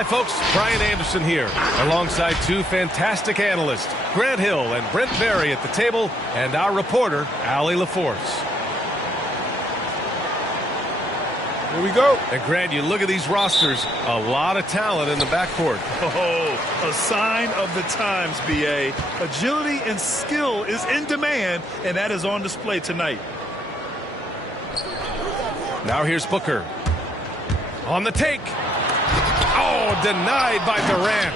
Hi, folks. Brian Anderson here, alongside two fantastic analysts, Grant Hill and Brent Berry at the table, and our reporter, Allie LaForce. Here we go. And Grant, you look at these rosters, a lot of talent in the backcourt. Oh, a sign of the times, B.A. Agility and skill is in demand, and that is on display tonight. Now here's Booker. On the take. Oh, denied by Durant.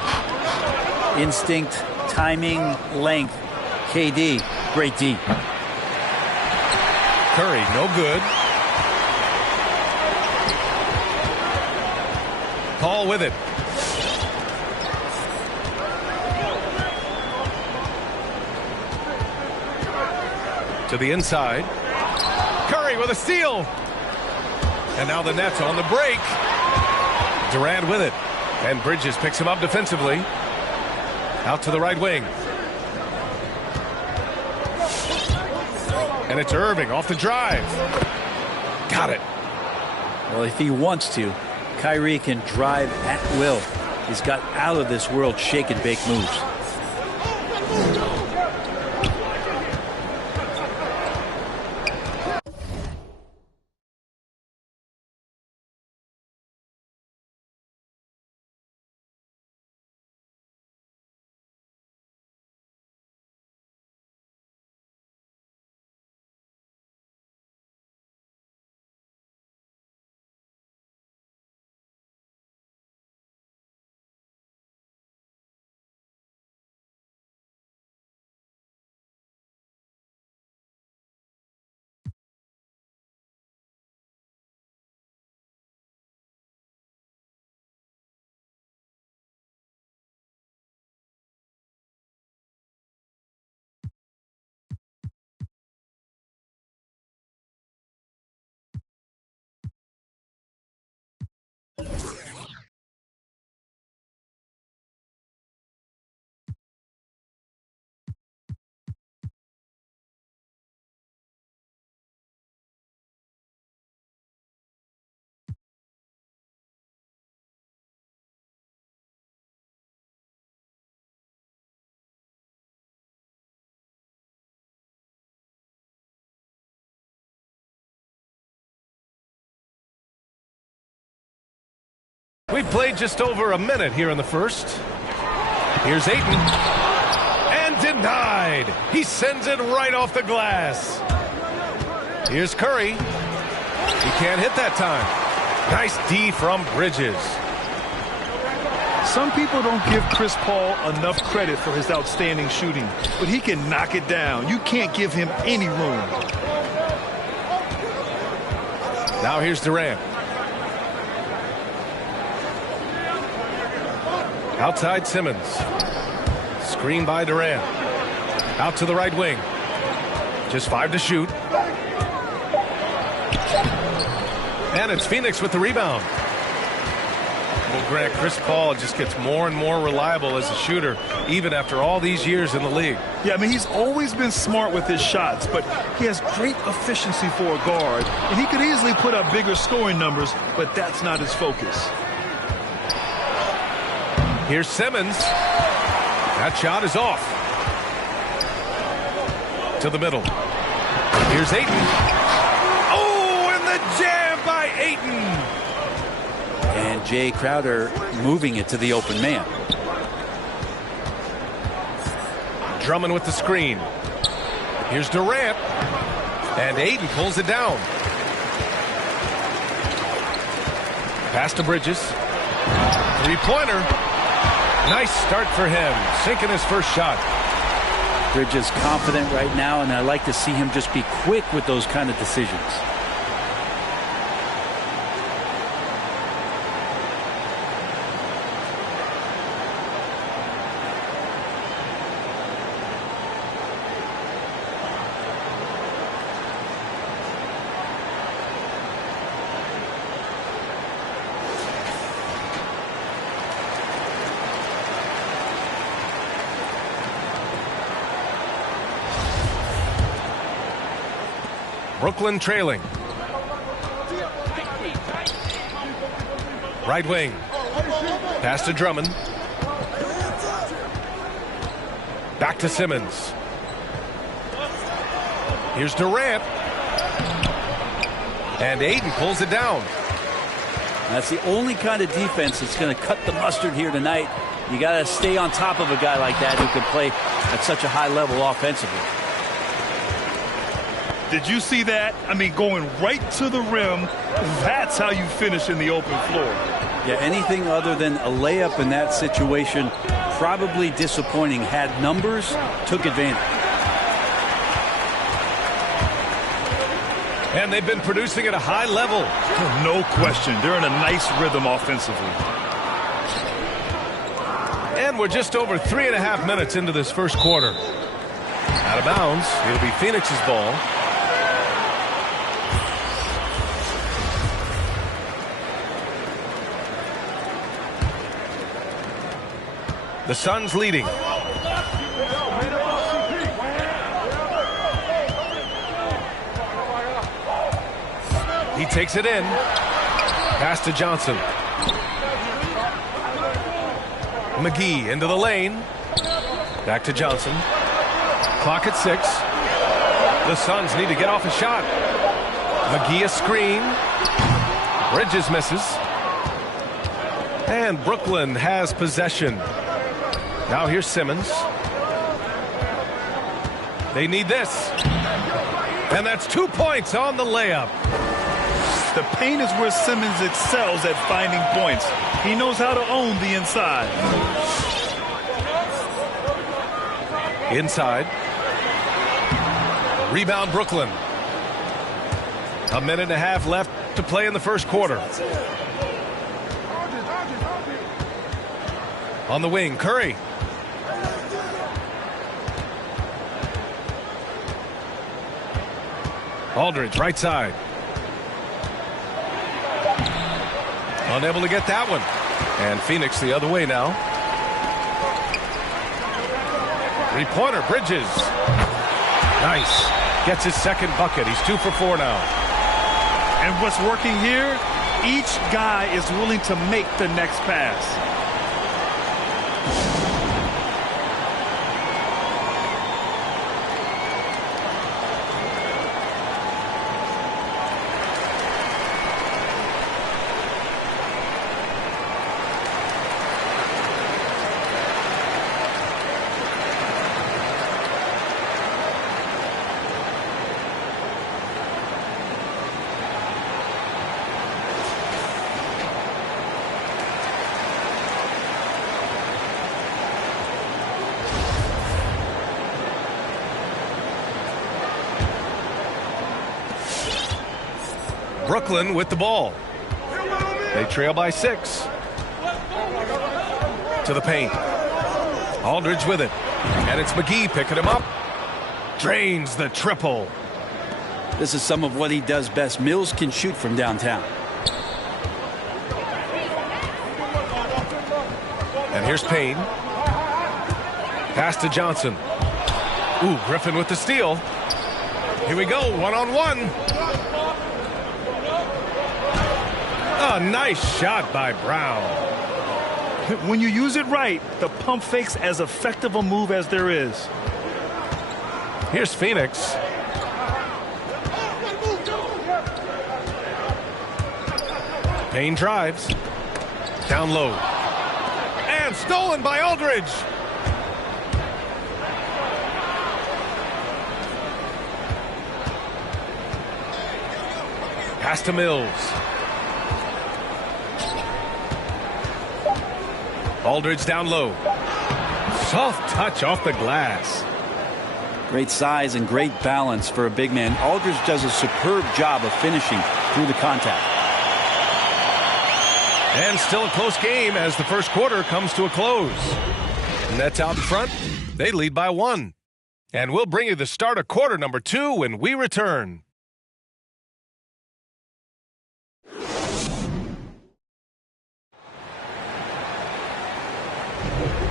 Instinct, timing, length. KD, great D. Curry, no good. Paul with it. To the inside. Curry with a steal. And now the Nets on the break. Durant with it. And Bridges picks him up defensively. Out to the right wing. And it's Irving off the drive. Got it. Well, if he wants to, Kyrie can drive at will. He's got out of this world shake and bake moves. We've played just over a minute here in the first. Here's Ayton. And denied. He sends it right off the glass. Here's Curry. He can't hit that time. Nice D from Bridges. Some people don't give Chris Paul enough credit for his outstanding shooting, but he can knock it down. You can't give him any room. Now here's Durant. Outside Simmons. Screen by Durant. Out to the right wing. Just 5 to shoot. And it's Phoenix with the rebound. Well, Grant, Chris Paul just gets more and more reliable as a shooter, even after all these years in the league. Yeah, I mean, he's always been smart with his shots, but he has great efficiency for a guard, and he could easily put up bigger scoring numbers, but that's not his focus. Here's Simmons. That shot is off. to the middle. Here's Ayton. Oh, and the jam by Ayton. And Jay Crowder moving it to the open man. Drummond with the screen. Here's Durant. And Ayton pulls it down. Pass to Bridges. Three-pointer. Nice start for him. Sinking his first shot. Bridges confident right now, and I like to see him just be quick with those kind of decisions. Brooklyn trailing. Right wing. Pass to Drummond. Back to Simmons. Here's Durant. And Ayton pulls it down. That's the only kind of defense that's going to cut the mustard here tonight. You got to stay on top of a guy like that who can play at such a high level offensively. Did you see that? I mean, going right to the rim. That's how you finish in the open floor. Yeah, anything other than a layup in that situation, probably disappointing. Had numbers, took advantage. And they've been producing at a high level. No question. They're in a nice rhythm offensively. And we're just over 3.5 minutes into this first quarter. Out of bounds. It'll be Phoenix's ball. The Suns leading. He takes it in. Pass to Johnson. McGee into the lane. Back to Johnson. Clock at 6. The Suns need to get off a shot. McGee a screen. Bridges misses. And Brooklyn has possession. Now here's Simmons. They need this. And that's 2 points on the layup. The paint is where Simmons excels at finding points. He knows how to own the inside. Inside. Rebound Brooklyn. 1.5 minutes left to play in the first quarter. On the wing, Curry. Aldridge, right side. Unable to get that one. And Phoenix the other way now. Three-pointer, Bridges. Nice. Gets his second bucket. He's 2 for 4 now. And what's working here? Each guy is willing to make the next pass. Brooklyn with the ball. They trail by 6. To the paint. Aldridge with it. And it's McGee picking him up. Drains the triple. This is some of what he does best. Mills can shoot from downtown. And here's Payne. Pass to Johnson. Ooh, Griffin with the steal. Here we go, one-on-one. A nice shot by Brown. When you use it right, the pump fake's as effective a move as there is. Here's Phoenix. Payne drives. Down low. And stolen by Aldridge. Pass to Mills. Aldridge down low. Soft touch off the glass. Great size and great balance for a big man. Aldridge does a superb job of finishing through the contact. And still a close game as the first quarter comes to a close. Nets out in front. They lead by 1. And we'll bring you the start of quarter number 2 when we return.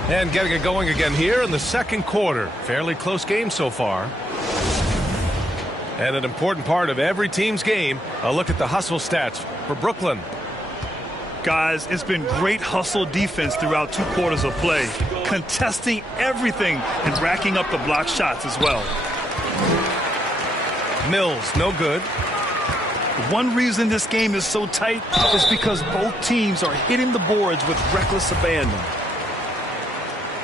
And getting it going again here in the second quarter. Fairly close game so far. And an important part of every team's game, a look at the hustle stats for Brooklyn. Guys, it's been great hustle defense throughout 2 quarters of play, contesting everything and racking up the block shots as well. Mills, no good. One reason this game is so tight is because both teams are hitting the boards with reckless abandon.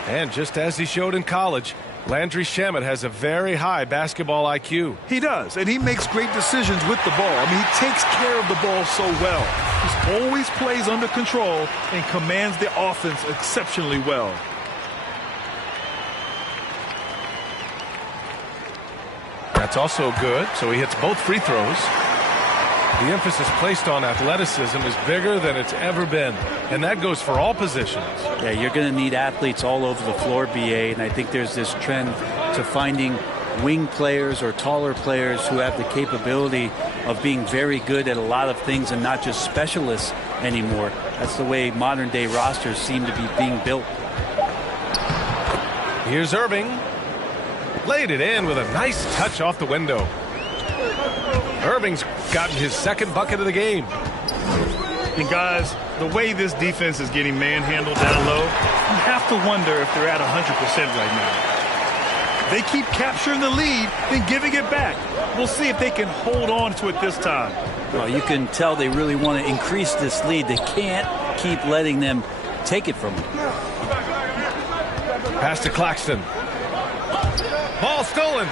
And just as he showed in college, Landry Shamet has a very high basketball IQ. He does, and he makes great decisions with the ball. I mean, he takes care of the ball so well. He always plays under control and commands the offense exceptionally well. That's also good, so he hits both free throws. The emphasis placed on athleticism is bigger than it's ever been, and that goes for all positions. Yeah, you're going to need athletes all over the floor, BA, and I think there's this trend to finding wing players or taller players who have the capability of being very good at a lot of things and not just specialists anymore. That's the way modern-day rosters seem to be being built. Here's Irving. Laid it in with a nice touch off the window. Irving's gotten his second bucket of the game. And guys, the way this defense is getting manhandled down low, you have to wonder if they're at 100% right now. They keep capturing the lead, then giving it back. We'll see if they can hold on to it this time. Well, you can tell they really want to increase this lead. They can't keep letting them take it from them. Pass to Claxton. Ball stolen.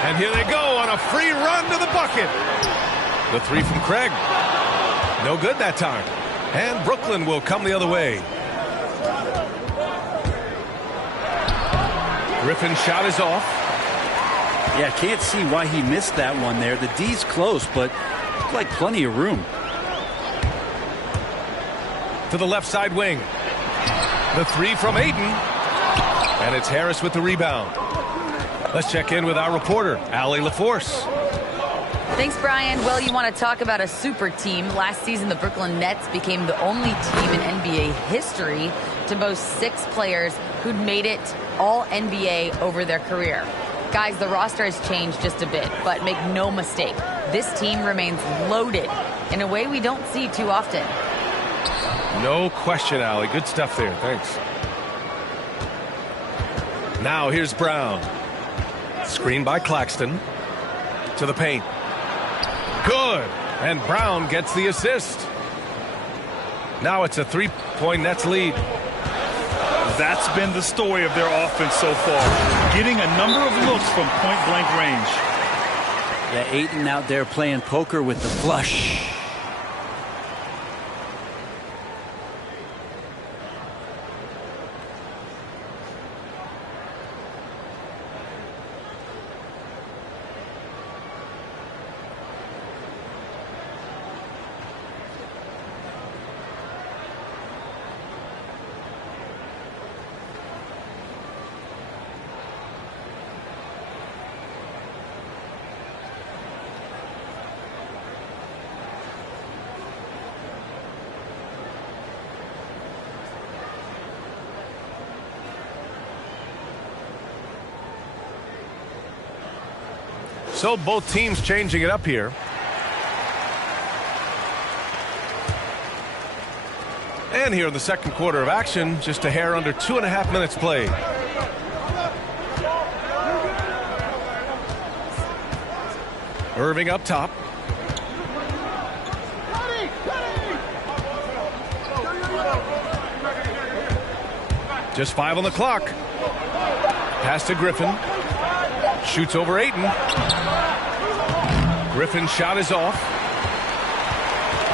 And here they go on a free run to the bucket. The three from Craig. No good that time. And Brooklyn will come the other way. Griffin's shot is off. Yeah, can't see why he missed that one there. The D's close, but looks like plenty of room. To the left side wing. The three from Ayton. And it's Harris with the rebound. Let's check in with our reporter, Allie LaForce. Thanks, Brian. Well, you want to talk about a super team. Last season, the Brooklyn Nets became the only team in NBA history to boast 6 players who'd made it all NBA over their career. Guys, the roster has changed just a bit, but make no mistake, this team remains loaded in a way we don't see too often. No question, Allie. Good stuff there. Thanks. Now here's Brown. Screen by Claxton. To the paint. Good. And Brown gets the assist. Now it's a 3-point Nets lead. That's been the story of their offense so far. Getting a number of looks from point-blank range. Yeah, Ayton out there playing poker with the flush. So both teams changing it up here. And here in the second quarter of action, just a hair under 2.5 minutes played. Irving up top. Just 5 on the clock. Pass to Griffin. Shoots over Ayton. Griffin's shot is off.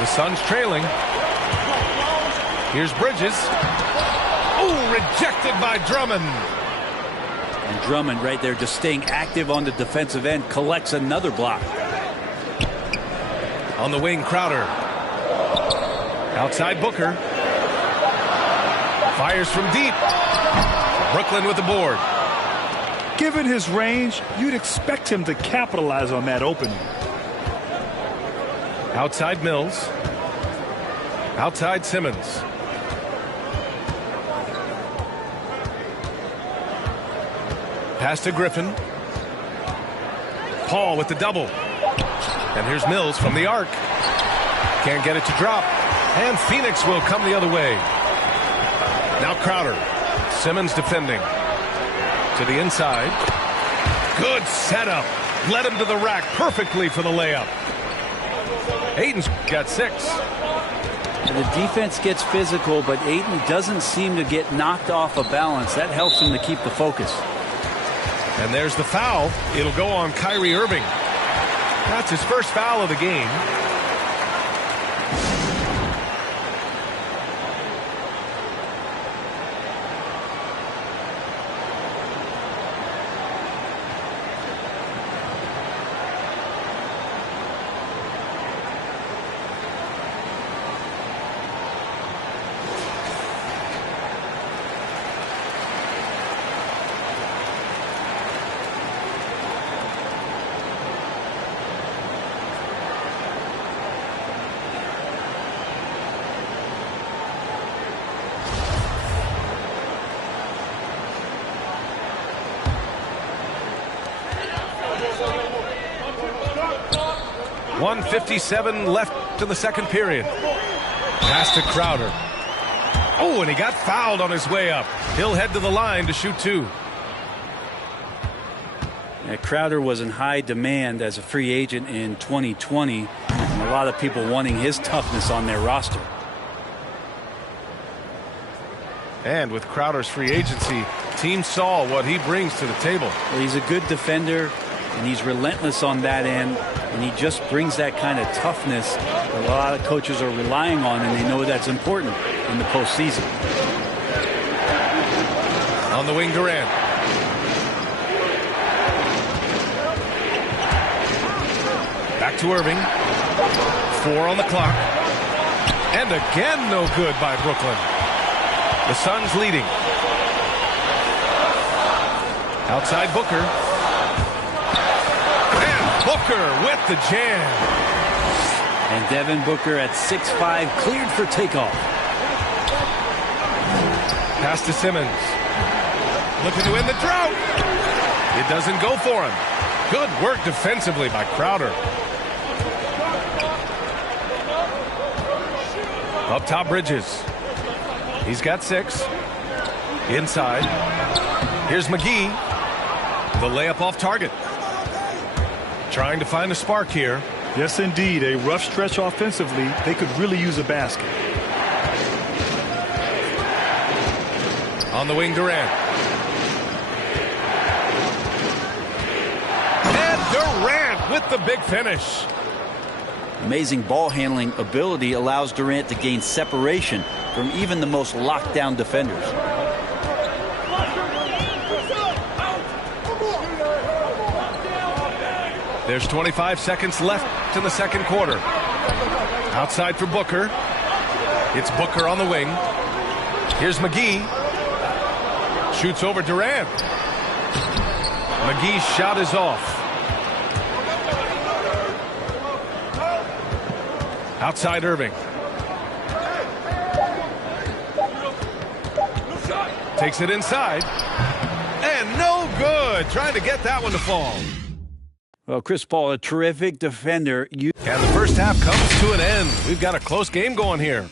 The Suns trailing. Here's Bridges. Oh, rejected by Drummond. And Drummond right there just staying active on the defensive end, collects another block. On the wing, Crowder. Outside Booker. Fires from deep. Brooklyn with the board. Given his range, you'd expect him to capitalize on that opening. Outside Mills. Outside Simmons. Pass to Griffin. Paul with the double. And here's Mills from the arc. Can't get it to drop. And Phoenix will come the other way. Now Crowder. Simmons defending. To the inside. Good setup. Led him to the rack perfectly for the layup. Ayton's got 6. And the defense gets physical, but Ayton doesn't seem to get knocked off of balance. That helps him to keep the focus. And there's the foul. It'll go on Kyrie Irving. That's his first foul of the game. .157 left in the second period. Pass to Crowder. Oh, and he got fouled on his way up. He'll head to the line to shoot 2. Yeah, Crowder was in high demand as a free agent in 2020. And a lot of people wanting his toughness on their roster. And with Crowder's free agency, teams saw what he brings to the table. Well, he's a good defender, and he's relentless on that end, and he just brings that kind of toughness that a lot of coaches are relying on, and they know that's important in the postseason. On the wing, Durant. Back to Irving. 4 on the clock. And again, no good by Brooklyn. The Suns leading. Outside Booker. And Booker with the jam. And Devin Booker at 6'5", cleared for takeoff. Pass to Simmons. Looking to win the drought. It doesn't go for him. Good work defensively by Crowder. Up top, Bridges. He's got 6. Inside. Here's McGee. The layup off target. Trying to find a spark here. Yes, indeed. A rough stretch offensively. They could really use a basket. On the wing, Durant. And Durant with the big finish. Amazing ball handling ability allows Durant to gain separation from even the most locked down defenders. There's 25 seconds left in the second quarter. Outside for Booker. It's Booker on the wing. Here's McGee. Shoots over Durant. McGee's shot is off. Outside Irving. Takes it inside. And no good. Trying to get that one to fall. Well, Chris Paul, a terrific defender. And the first half comes to an end. We've got a close game going here.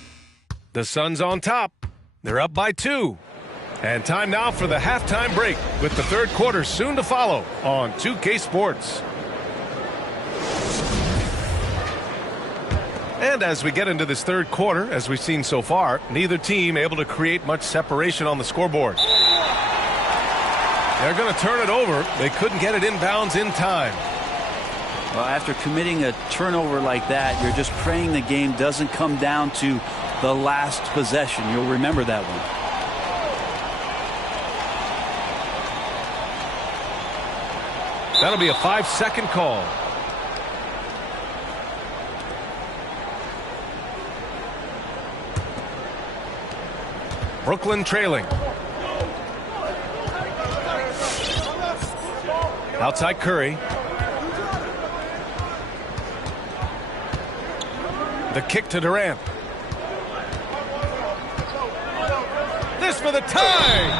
The Suns on top. They're up by 2. And time now for the halftime break, with the third quarter soon to follow on 2K Sports. And as we get into this third quarter, as we've seen so far, neither team able to create much separation on the scoreboard. They're going to turn it over. They couldn't get it inbounds in time. Well, after committing a turnover like that, you're just praying the game doesn't come down to the last possession. You'll remember that one. That'll be a 5-second call. Brooklyn trailing. Outside Curry. The kick to Durant. This for the tie.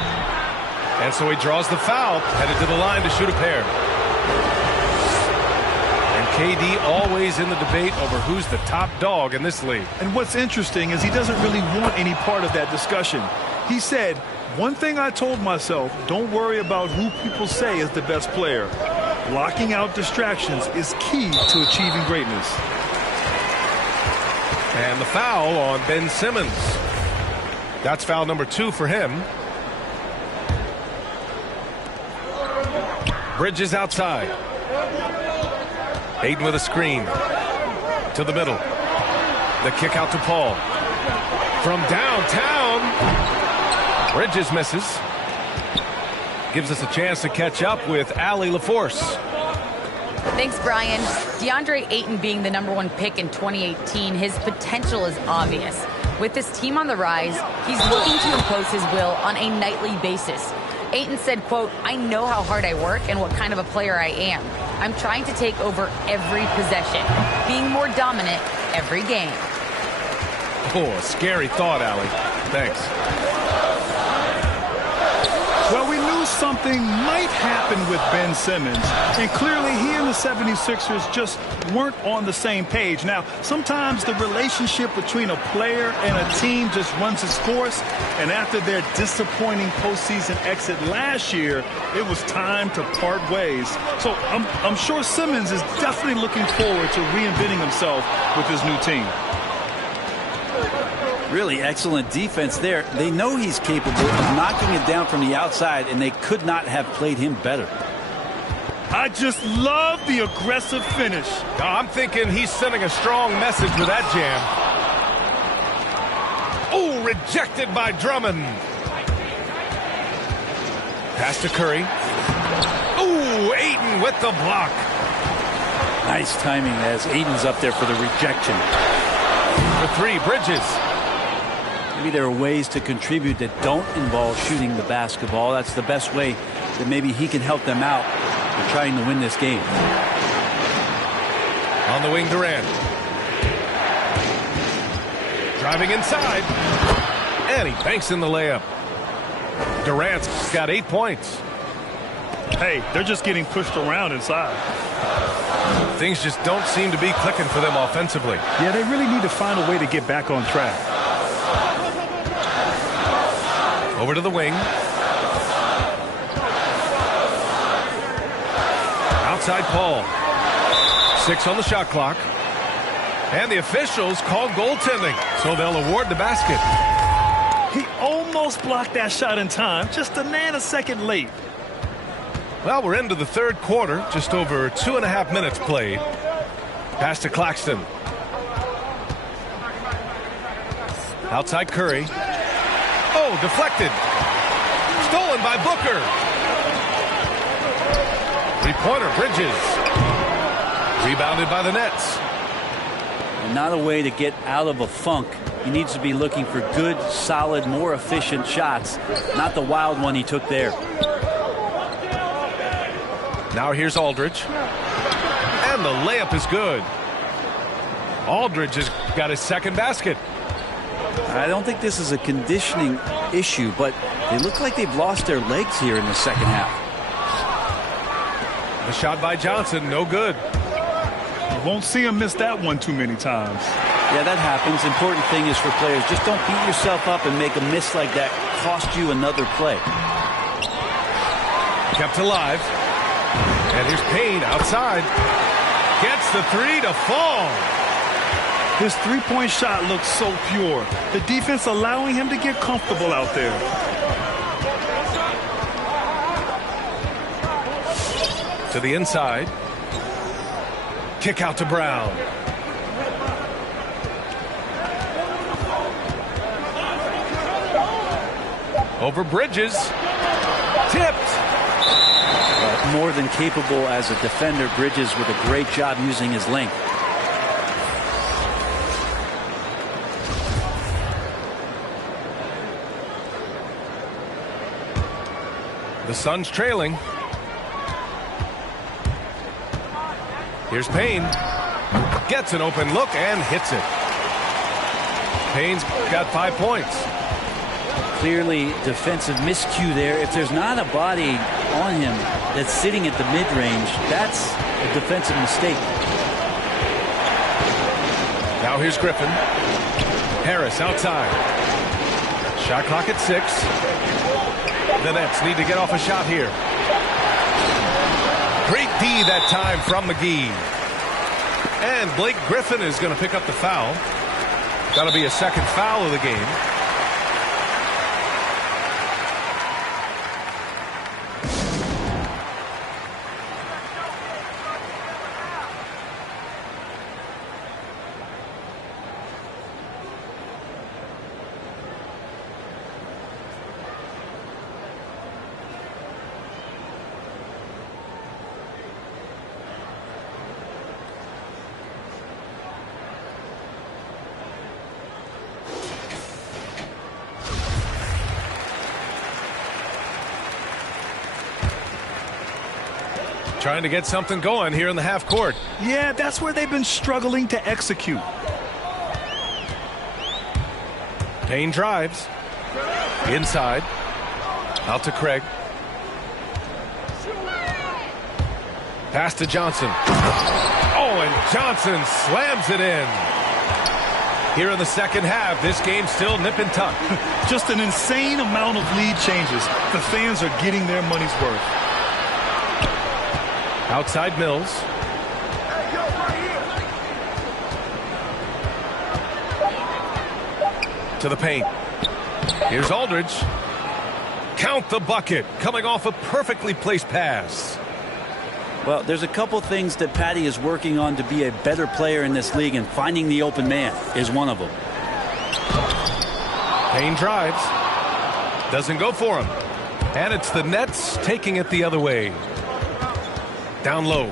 And so he draws the foul, headed to the line to shoot a pair. And KD always in the debate over who's the top dog in this league. And what's interesting is he doesn't really want any part of that discussion. He said, one thing I told myself, don't worry about who people say is the best player. Blocking out distractions is key to achieving greatness. And the foul on Ben Simmons. That's foul number 2 for him. Bridges outside. Ayton with a screen. To the middle. The kick out to Paul. From downtown. Bridges misses. Gives us a chance to catch up with Allie LaForce. Thanks, Brian. DeAndre Ayton being the #1 pick in 2018, his potential is obvious. With this team on the rise, he's looking to impose his will on a nightly basis. Ayton said, quote, "I know how hard I work and what kind of a player I am. I'm trying to take over every possession, being more dominant every game." Oh, a scary thought, Allie. Thanks. Well, we knew something might happen with Ben Simmons, and clearly he and the 76ers just weren't on the same page. Now, sometimes the relationship between a player and a team just runs its course, and after their disappointing postseason exit last year, it was time to part ways. So I'm sure Simmons is definitely looking forward to reinventing himself with his new team. Really excellent defense there. They know he's capable of knocking it down from the outside, and they could not have played him better. I just love the aggressive finish. I'm thinking he's sending a strong message with that jam. Oh, rejected by Drummond. Pass to Curry. Oh, Ayton with the block. Nice timing as Ayton's up there for the rejection. For 3, Bridges. Maybe there are ways to contribute that don't involve shooting the basketball. That's the best way that maybe he can help them out in trying to win this game. On the wing, Durant. Driving inside. And he banks in the layup. Durant's got 8 points. Hey, they're just getting pushed around inside. Things just don't seem to be clicking for them offensively. Yeah, they really need to find a way to get back on track. Over to the wing. Outside Paul. 6 on the shot clock. And the officials call goaltending, so they'll award the basket. He almost blocked that shot in time, just a nanosecond late. Well, we're into the third quarter, just over 2.5 minutes played. Pass to Claxton. Outside Curry. Oh, deflected. Stolen by Booker. 3-pointer, Bridges. Rebounded by the Nets. And not a way to get out of a funk. He needs to be looking for good, solid, more efficient shots, not the wild one he took there. Now here's Aldridge. And the layup is good. Aldridge has got his second basket. I don't think this is a conditioning issue, but they look like they've lost their legs here in the second half. The shot by Johnson, no good. You won't see him miss that one too many times. Yeah, that happens. Important thing is for players, just don't beat yourself up and make a miss like that cost you another play. Kept alive. And here's Payne outside. Gets the 3 to fall. His three-point shot looks so pure. The defense allowing him to get comfortable out there. To the inside. Kick out to Brown. Over Bridges. Tipped. More than capable as a defender. Bridges with a great job using his length. The Suns trailing. Here's Payne. Gets an open look and hits it. Payne's got 5 points. Clearly defensive miscue there. If there's not a body on him that's sitting at the mid-range, that's a defensive mistake. Now here's Griffin. Harris outside. Shot clock at 6. The Nets need to get off a shot here. Great D that time from McGee. And Blake Griffin is going to pick up the foul. Got to be a second foul of the game. Trying to get something going here in the half court. Yeah, that's where they've been struggling to execute. Payne drives. Inside. Out to Craig. Pass to Johnson. Oh, and Johnson slams it in. Here in the second half, this game's still nip and tuck. Just an insane amount of lead changes. The fans are getting their money's worth. Outside Mills. To the paint. Here's Aldridge. Count the bucket. Coming off a perfectly placed pass. Well, there's a couple things that Patty is working on to be a better player in this league, and finding the open man is one of them. Payne drives. Doesn't go for him. And it's the Nets taking it the other way. Down low.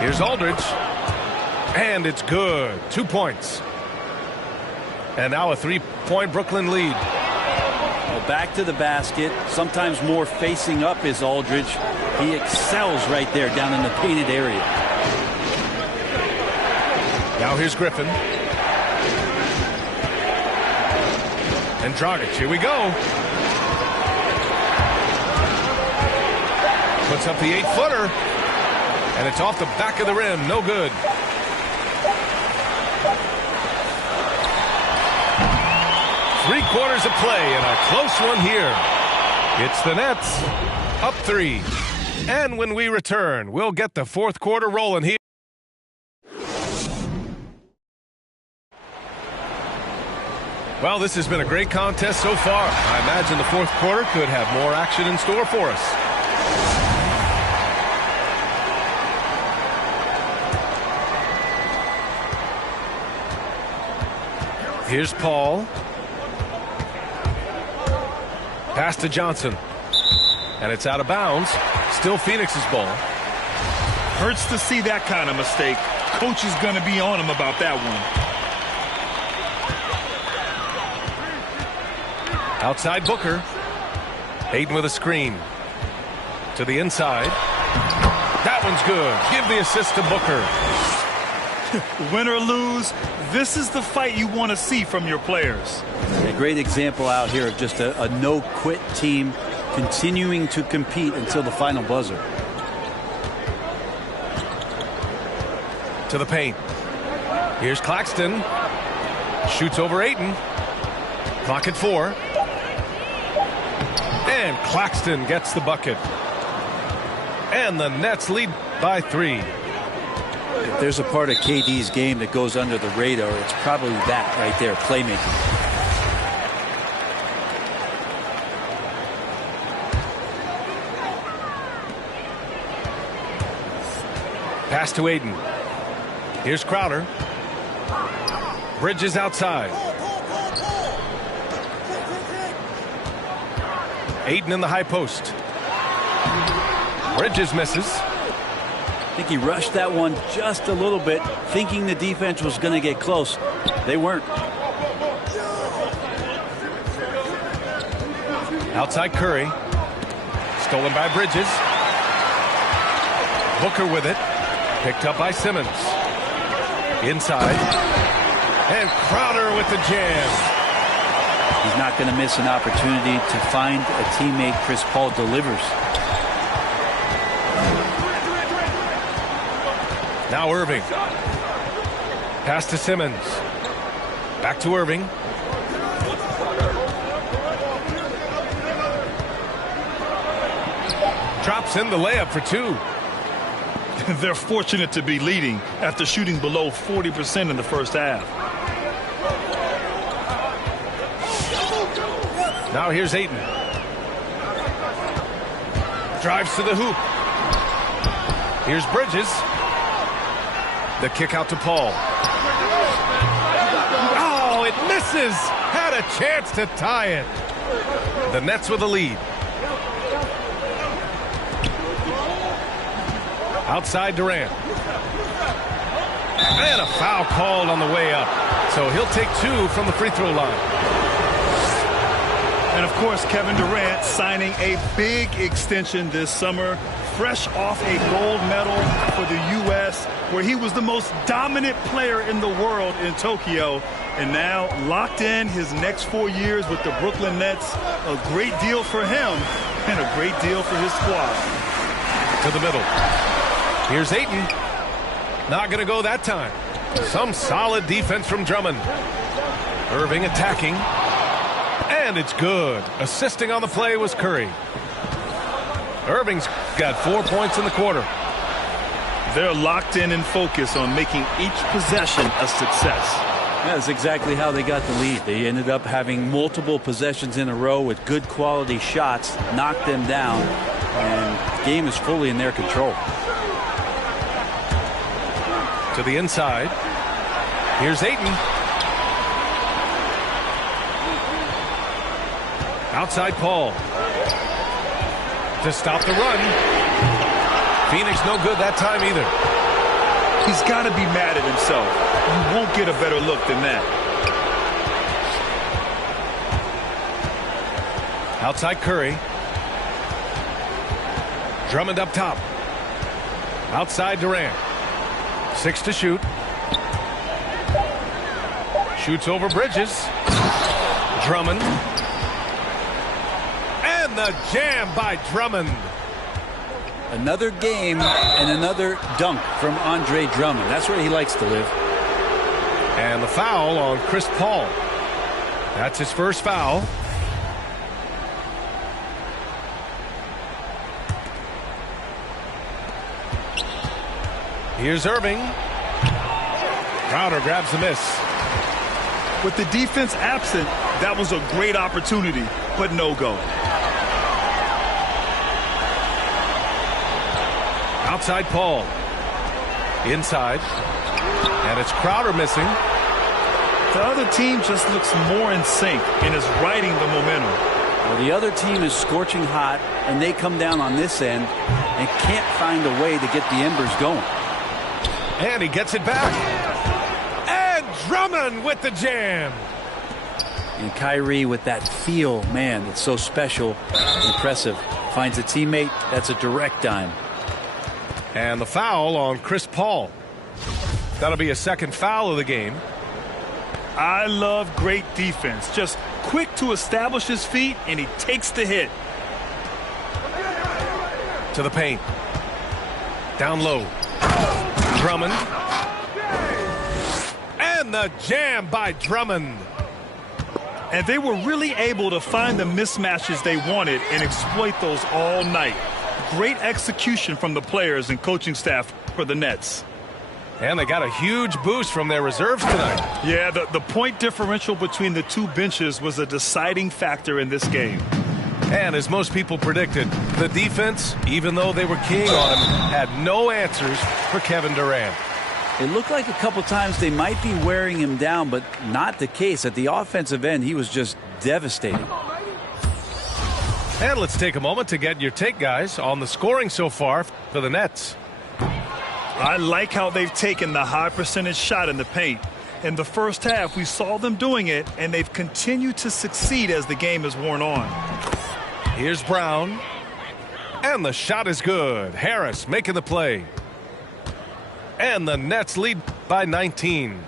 Here's Aldridge. And it's good. 2 points. And now a 3-point Brooklyn lead. Well, back to the basket. Sometimes more facing up is Aldridge. He excels right there down in the painted area. Now here's Griffin. And Dragic. Here we go. Puts up the 8-footer. And it's off the back of the rim. No good. Three-quarters of play and a close one here. It's the Nets up 3. And when we return, we'll get the fourth quarter rolling here. Well, this has been a great contest so far. I imagine the fourth quarter could have more action in store for us. Here's Paul. Pass to Johnson. And it's out of bounds. Still Phoenix's ball. Hurts to see that kind of mistake. Coach is going to be on him about that one. Outside Booker. Ayton with a screen. To the inside. That one's good. Give the assist to Booker. Win or lose, this is the fight you want to see from your players. A great example out here of just a no-quit team continuing to compete until the final buzzer. To the paint. Here's Claxton. Shoots over Ayton. Clock at 4. And Claxton gets the bucket. And the Nets lead by 3. If there's a part of KD's game that goes under the radar, it's probably that right there, playmaking. Pass to Aiden. Here's Crowder. Bridges outside. Aiden in the high post. Bridges misses. I think he rushed that one just a little bit, thinking the defense was going to get close. They weren't. Outside Curry. Stolen by Bridges. Booker with it. Picked up by Simmons. Inside. And Crowder with the jam. He's not going to miss an opportunity to find a teammate. Chris Paul delivers. Now Irving. Pass to Simmons. Back to Irving. Drops in the layup for two. They're fortunate to be leading after shooting below 40% in the first half. Now here's Ayton. Drives to the hoop. Here's Bridges. The kick out to Paul. Oh, it misses. Had a chance to tie it. The Nets with the lead. Outside Durant. And a foul called on the way up. So he'll take two from the free throw line. And of course, Kevin Durant signing a big extension this summer, fresh off a gold medal for the U.S., where he was the most dominant player in the world in Tokyo, and now locked in his next 4 years with the Brooklyn Nets. A great deal for him and a great deal for his squad. To the middle. Here's Ayton. Not going to go that time. Some solid defense from Drummond. Irving attacking. And it's good. Assisting on the play was Curry. Irving's got 4 points in the quarter. They're locked in and focused on making each possession a success. That's exactly how they got the lead. They ended up having multiple possessions in a row with good quality shots, knocked them down, and the game is fully in their control. To the inside. Here's Ayton. Outside Paul. To stop the run. Phoenix no good that time either. He's got to be mad at himself. You won't get a better look than that. Outside Curry. Drummond up top. Outside Durant. 6 to shoot. Shoots over Bridges. Drummond. And the jam by Drummond. Another game and another dunk from Andre Drummond. That's where he likes to live. And the foul on Chris Paul. That's his first foul. Here's Irving. Crowder grabs the miss. With the defense absent, that was a great opportunity, but no go. Outside Paul. Inside. And it's Crowder missing. The other team just looks more in sync and is riding the momentum. Well, the other team is scorching hot, and they come down on this end and can't find a way to get the embers going. And he gets it back. And Drummond with the jam. And Kyrie with that feel, man, it's so special, impressive. Finds a teammate, that's a direct dime. And the foul on Chris Paul. That'll be a second foul of the game. I love great defense. Just quick to establish his feet, and he takes the hit. To the paint. Down low. Drummond. And the jam by Drummond. And they were really able to find the mismatches they wanted and exploit those all night. Great execution from the players and coaching staff for the Nets. And they got a huge boost from their reserves tonight. Yeah, the point differential between the two benches was a deciding factor in this game. And as most people predicted, the defense, even though they were keying on him, had no answers for Kevin Durant. It looked like a couple times they might be wearing him down, but not the case. At the offensive end, he was just devastating. And let's take a moment to get your take, guys, on the scoring so far for the Nets. I like how they've taken the high percentage shot in the paint. In the first half, we saw them doing it, and they've continued to succeed as the game has worn on. Here's Brown. And the shot is good. Harris making the play. And the Nets lead by 19.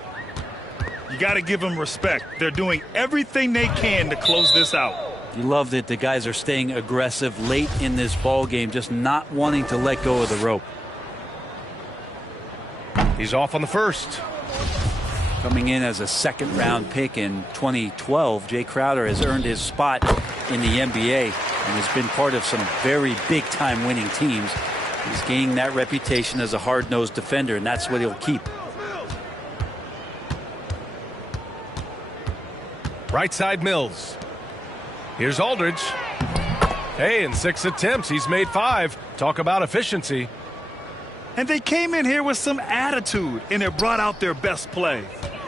You got to give them respect. They're doing everything they can to close this out. You love that the guys are staying aggressive late in this ball game, just not wanting to let go of the rope. He's off on the first. Coming in as a second-round pick in 2012, Jay Crowder has earned his spot in the NBA and has been part of some very big-time winning teams. He's gaining that reputation as a hard-nosed defender, and that's what he'll keep. Right side Mills. Here's Aldridge. Hey, in 6 attempts, he's made 5. Talk about efficiency. And they came in here with some attitude, and it brought out their best play.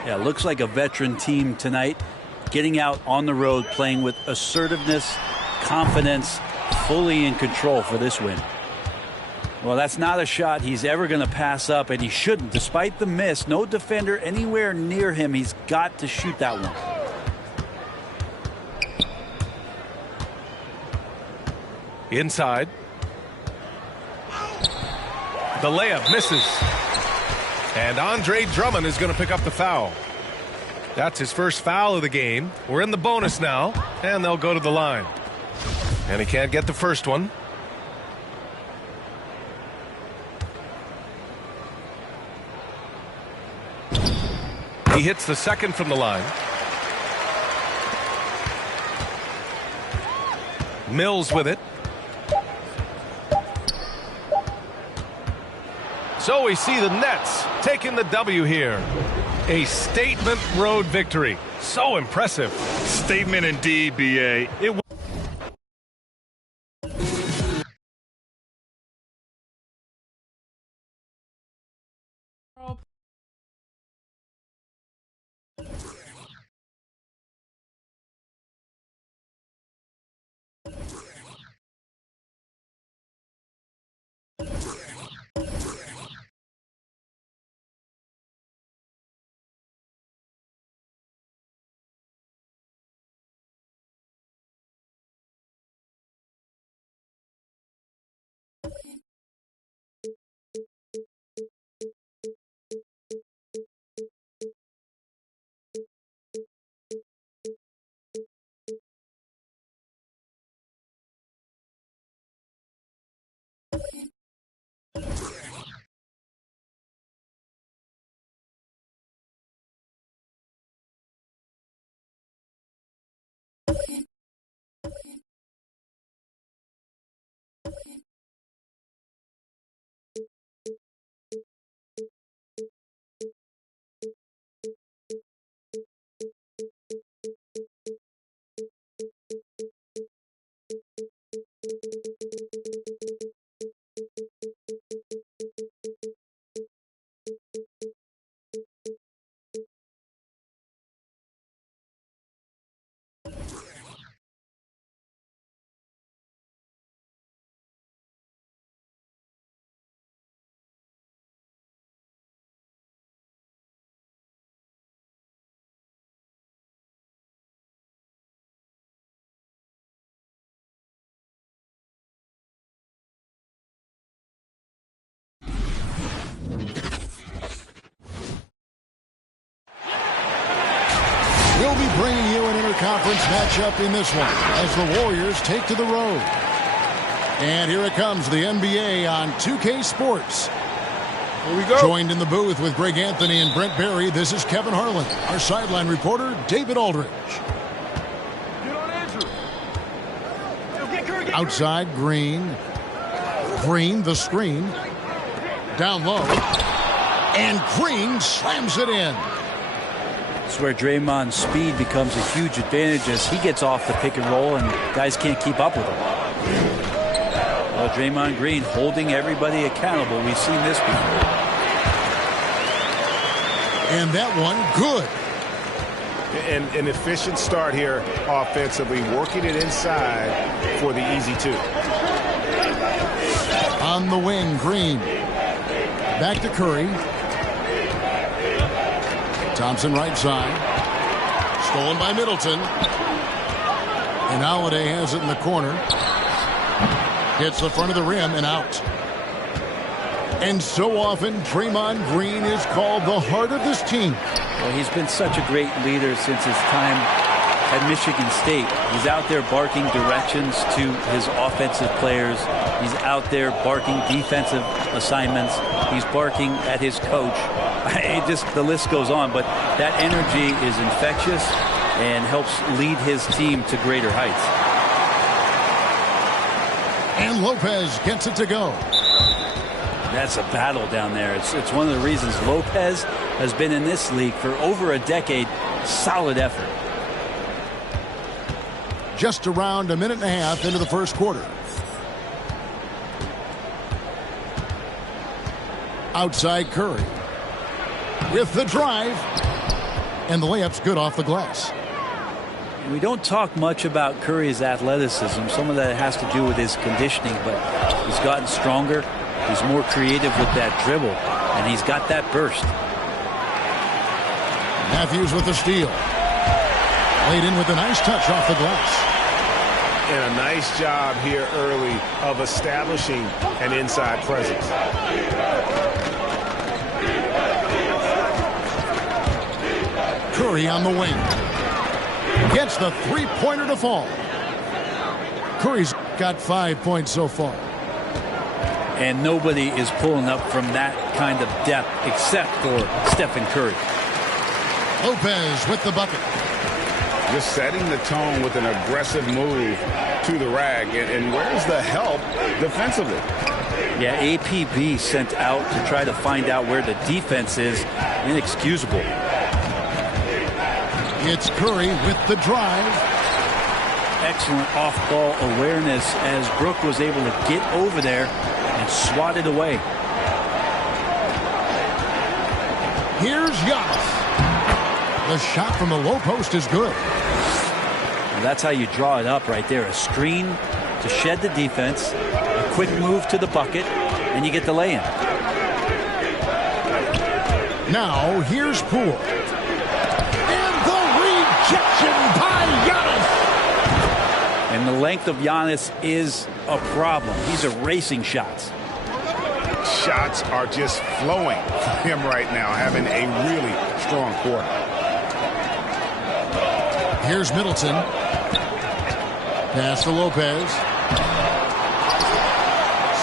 Yeah, looks like a veteran team tonight, getting out on the road, playing with assertiveness, confidence, fully in control for this win. Well, that's not a shot he's ever going to pass up, and he shouldn't. Despite the miss, no defender anywhere near him. He's got to shoot that one. Inside. The layup misses. And Andre Drummond is going to pick up the foul. That's his first foul of the game. We're in the bonus now, and they'll go to the line. And he can't get the first one. He hits the second from the line. Mills with it. So we see the Nets taking the W here. A statement road victory. So impressive. Statement indeed, B.A. It We'll be bringing you an interconference matchup in this one as the Warriors take to the road. And here it comes, the NBA on 2K Sports. Here we go. Joined in the booth with Greg Anthony and Brent Barry, this is Kevin Harlan. Our sideline reporter, David Aldridge. Outside, Green. Green, the screen. Down low. And Green slams it in. It's where Draymond's speed becomes a huge advantage as he gets off the pick and roll and guys can't keep up with him. Well, Draymond Green holding everybody accountable. We've seen this before. And that one good. An efficient start here offensively, working it inside for the easy two. On the wing, Green. Back to Curry. Thompson right side. Stolen by Middleton. And Holiday has it in the corner. Hits the front of the rim and out. And so often, Draymond Green is called the heart of this team. Well, he's been such a great leader since his time at Michigan State. He's out there barking directions to his offensive players. He's out there barking defensive assignments. He's barking at his coach. The list goes on, but that energy is infectious and helps lead his team to greater heights. And Lopez gets it to go. That's a battle down there. It's one of the reasons Lopez has been in this league for over a decade. Solid effort. Just around a minute and a half into the first quarter. Outside Curry. With the drive. And the layup's good off the glass. We don't talk much about Curry's athleticism. Some of that has to do with his conditioning, but he's gotten stronger. He's more creative with that dribble, and he's got that burst. Matthews with the steal. Laid in with a nice touch off the glass. And a nice job here early of establishing an inside presence. Curry on the wing. Gets the three-pointer to fall. Curry's got 5 points so far. And nobody is pulling up from that kind of depth except for Stephen Curry. Lopez with the bucket. Just setting the tone with an aggressive move to the rag. And where's the help defensively? Yeah, APB sent out to try to find out where the defense is. Inexcusable. It's Curry with the drive. Excellent off-ball awareness as Brook was able to get over there and swat it away. Here's Giannis. The shot from the low post is good. And that's how you draw it up right there. A screen to shed the defense, a quick move to the bucket, and you get the lay-in. Now, here's Poole. And the rejection by Giannis. And the length of Giannis is a problem. He's erasing shots. Shots are just flowing for him right now, having a really strong quarter. Here's Middleton. Pass to Lopez.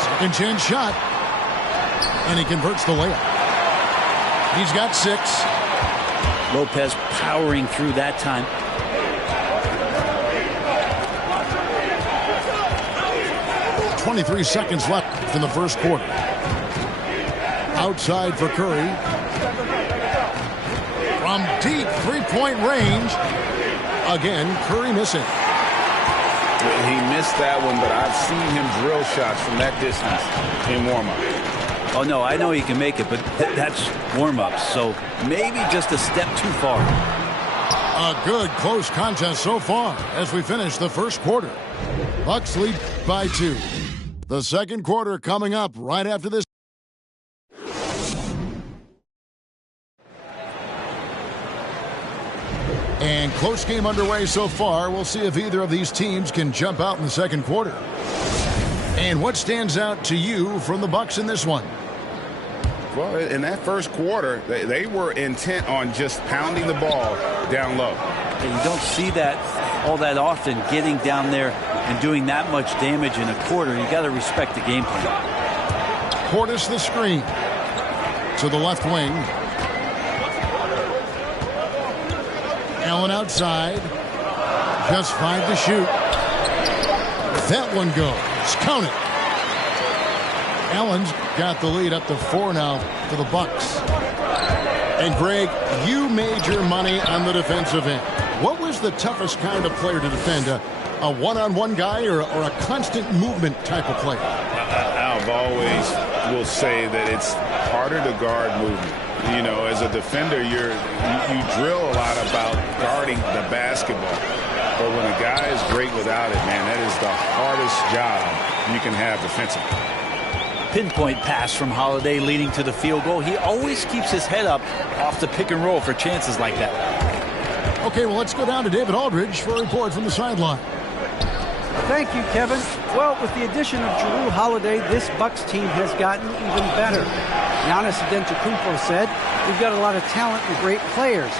Second chance shot. And he converts the layup. He's got 6. Lopez powering through that time. .23 seconds left in the first quarter. Outside for Curry. From deep three-point range. Again, Curry missing. He missed that one, but I've seen him drill shots from that distance in warm-up. Oh, no, I know he can make it, but that's warm-up, so maybe just a step too far. A good close contest so far as we finish the first quarter. Bucks lead by 2. The second quarter coming up right after this. And close game underway so far. We'll see if either of these teams can jump out in the second quarter. And what stands out to you from the Bucks in this one? Well, in that first quarter, they were intent on just pounding the ball down low. And you don't see that all that often, getting down there and doing that much damage in a quarter. You got to respect the game plan. Portis the screen to the left wing. Allen outside. Just 5 to shoot. That one goes. Count it. Allen's got the lead up to 4 now for the Bucks. And Greg, you made your money on the defensive end. What was the toughest kind of player to defend? A one-on-one guy or a constant movement type of player? I've always will say that it's harder to guard movement. You know, as a defender, you drill a lot about guarding the basketball. But when a guy is great without it, man, that is the hardest job you can have defensively. Pinpoint pass from Holiday leading to the field goal. He always keeps his head up off the pick and roll for chances like that. Okay, well, let's go down to David Aldridge for a report from the sideline. Thank you, Kevin. Well, with the addition of Jrue Holiday, this Bucks team has gotten even better. Giannis Antetokounmpo said, "We've got a lot of talent and great players.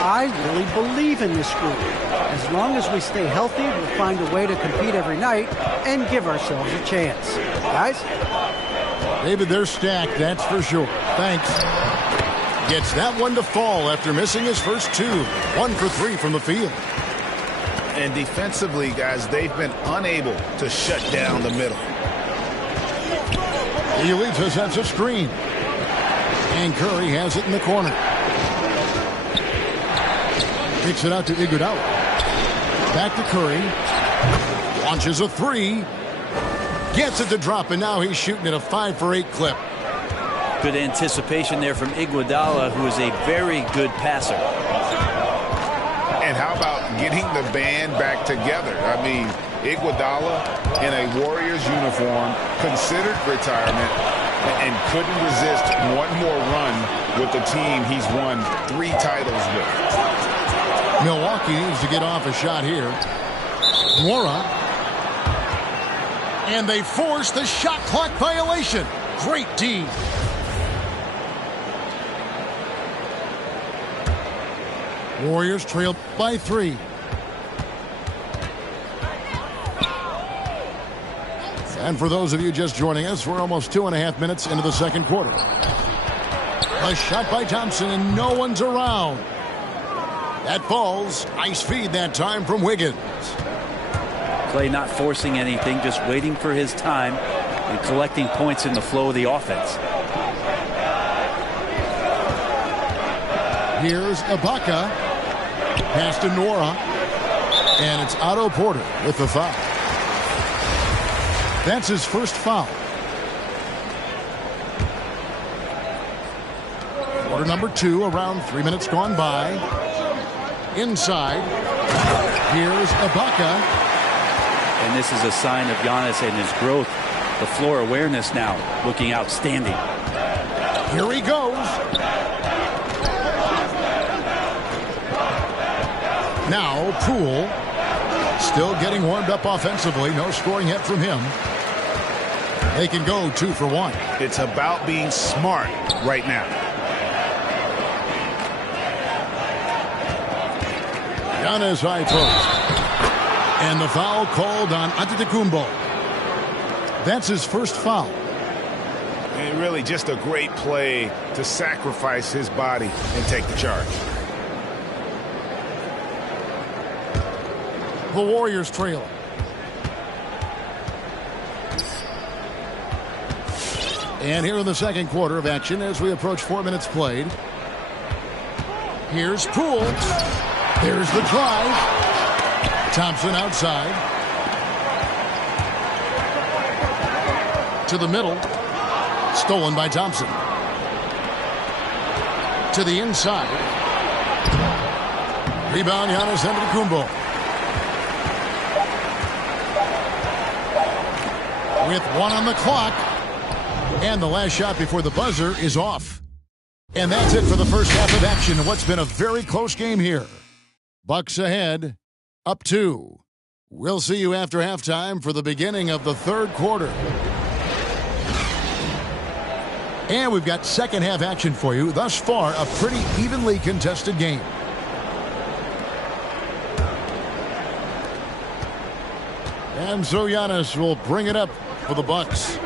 I really believe in this group. As long as we stay healthy, we'll find a way to compete every night and give ourselves a chance." Guys? David, they're stacked, that's for sure. Thanks. Gets that one to fall after missing his first 2. 1 for 3 from the field. And defensively, guys, they've been unable to shut down the middle. He leads us as a screen. And Curry has it in the corner. Kicks it out to Iguodala. Back to Curry. Launches a 3. Gets it to drop, and now he's shooting at a 5 for 8 clip. Good anticipation there from Iguodala, who is a very good passer. And how about getting the band back together? I mean, Iguodala in a Warriors uniform, considered retirement, and couldn't resist one more run with the team he's won 3 titles with. Milwaukee needs to get off a shot here. Nwora. And they force the shot clock violation. Great D. Warriors trail by 3. And for those of you just joining us, we're almost 2.5 minutes into the second quarter. A shot by Thompson, and no one's around. That falls. Nice feed that time from Wiggins. Clay not forcing anything, just waiting for his time and collecting points in the flow of the offense. Here's Ibaka. Pass to Nwora. And it's Otto Porter with the foul. That's his first foul. Quarter number 2, around 3 minutes gone by. Inside. Here's Ibaka. And this is a sign of Giannis and his growth. The floor awareness now looking outstanding. Here he goes. Now Poole still getting warmed up offensively. No scoring yet from him. They can go 2 for 1. It's about being smart right now. Giannis high post. And the foul called on Antetokounmpo. That's his first foul. And really just a great play to sacrifice his body and take the charge. The Warriors trail. And here in the second quarter of action as we approach 4 minutes played. Here's Poole. There's the drive. Thompson outside. To the middle. Stolen by Thompson. To the inside. Rebound Giannis Antetokounmpo. With 1 on the clock. And the last shot before the buzzer is off. And that's it for the first half of action in what's been a very close game here. Bucks ahead, up 2. We'll see you after halftime for the beginning of the third quarter. And we've got second half action for you. Thus far, a pretty evenly contested game. And so Giannis will bring it up for the Bucks.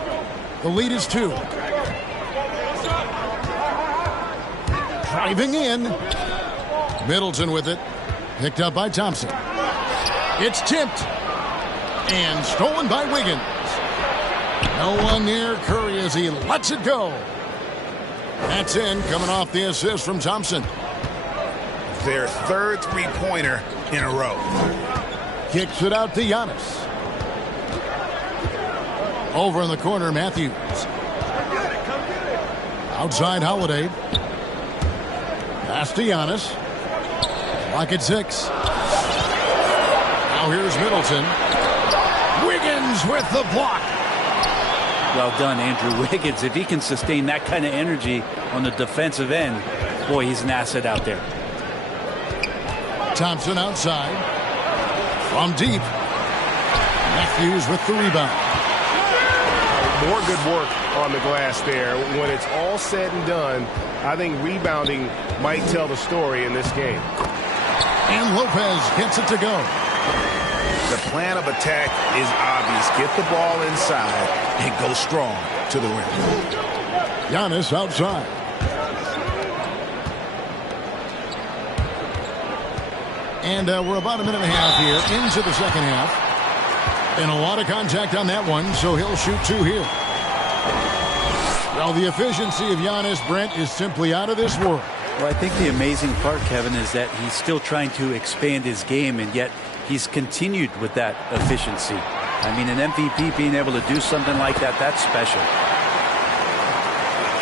The lead is 2. Driving in. Middleton with it. Picked up by Thompson. It's tipped. And stolen by Wiggins. No one near Curry as he lets it go. That's in, coming off the assist from Thompson. Their third three-pointer in a row. Kicks it out to Giannis. Over in the corner, Matthews. Outside Holiday. Pass to Giannis. Clock at 6. Now here's Middleton. Wiggins with the block. Well done, Andrew Wiggins. If he can sustain that kind of energy on the defensive end, boy, he's an asset out there. Thompson outside. From deep. Matthews with the rebound. More good work on the glass there. When it's all said and done, I think rebounding might tell the story in this game. And Lopez gets it to go. The plan of attack is obvious. Get the ball inside and go strong to the rim. Giannis outside. And we're about a minute and a half here into the second half. And a lot of contact on that one, so he'll shoot 2 here. Well, the efficiency of Giannis, Brent, is simply out of this world. Well, I think the amazing part, Kevin, is that he's still trying to expand his game, and yet he's continued with that efficiency. I mean, an MVP being able to do something like that, that's special.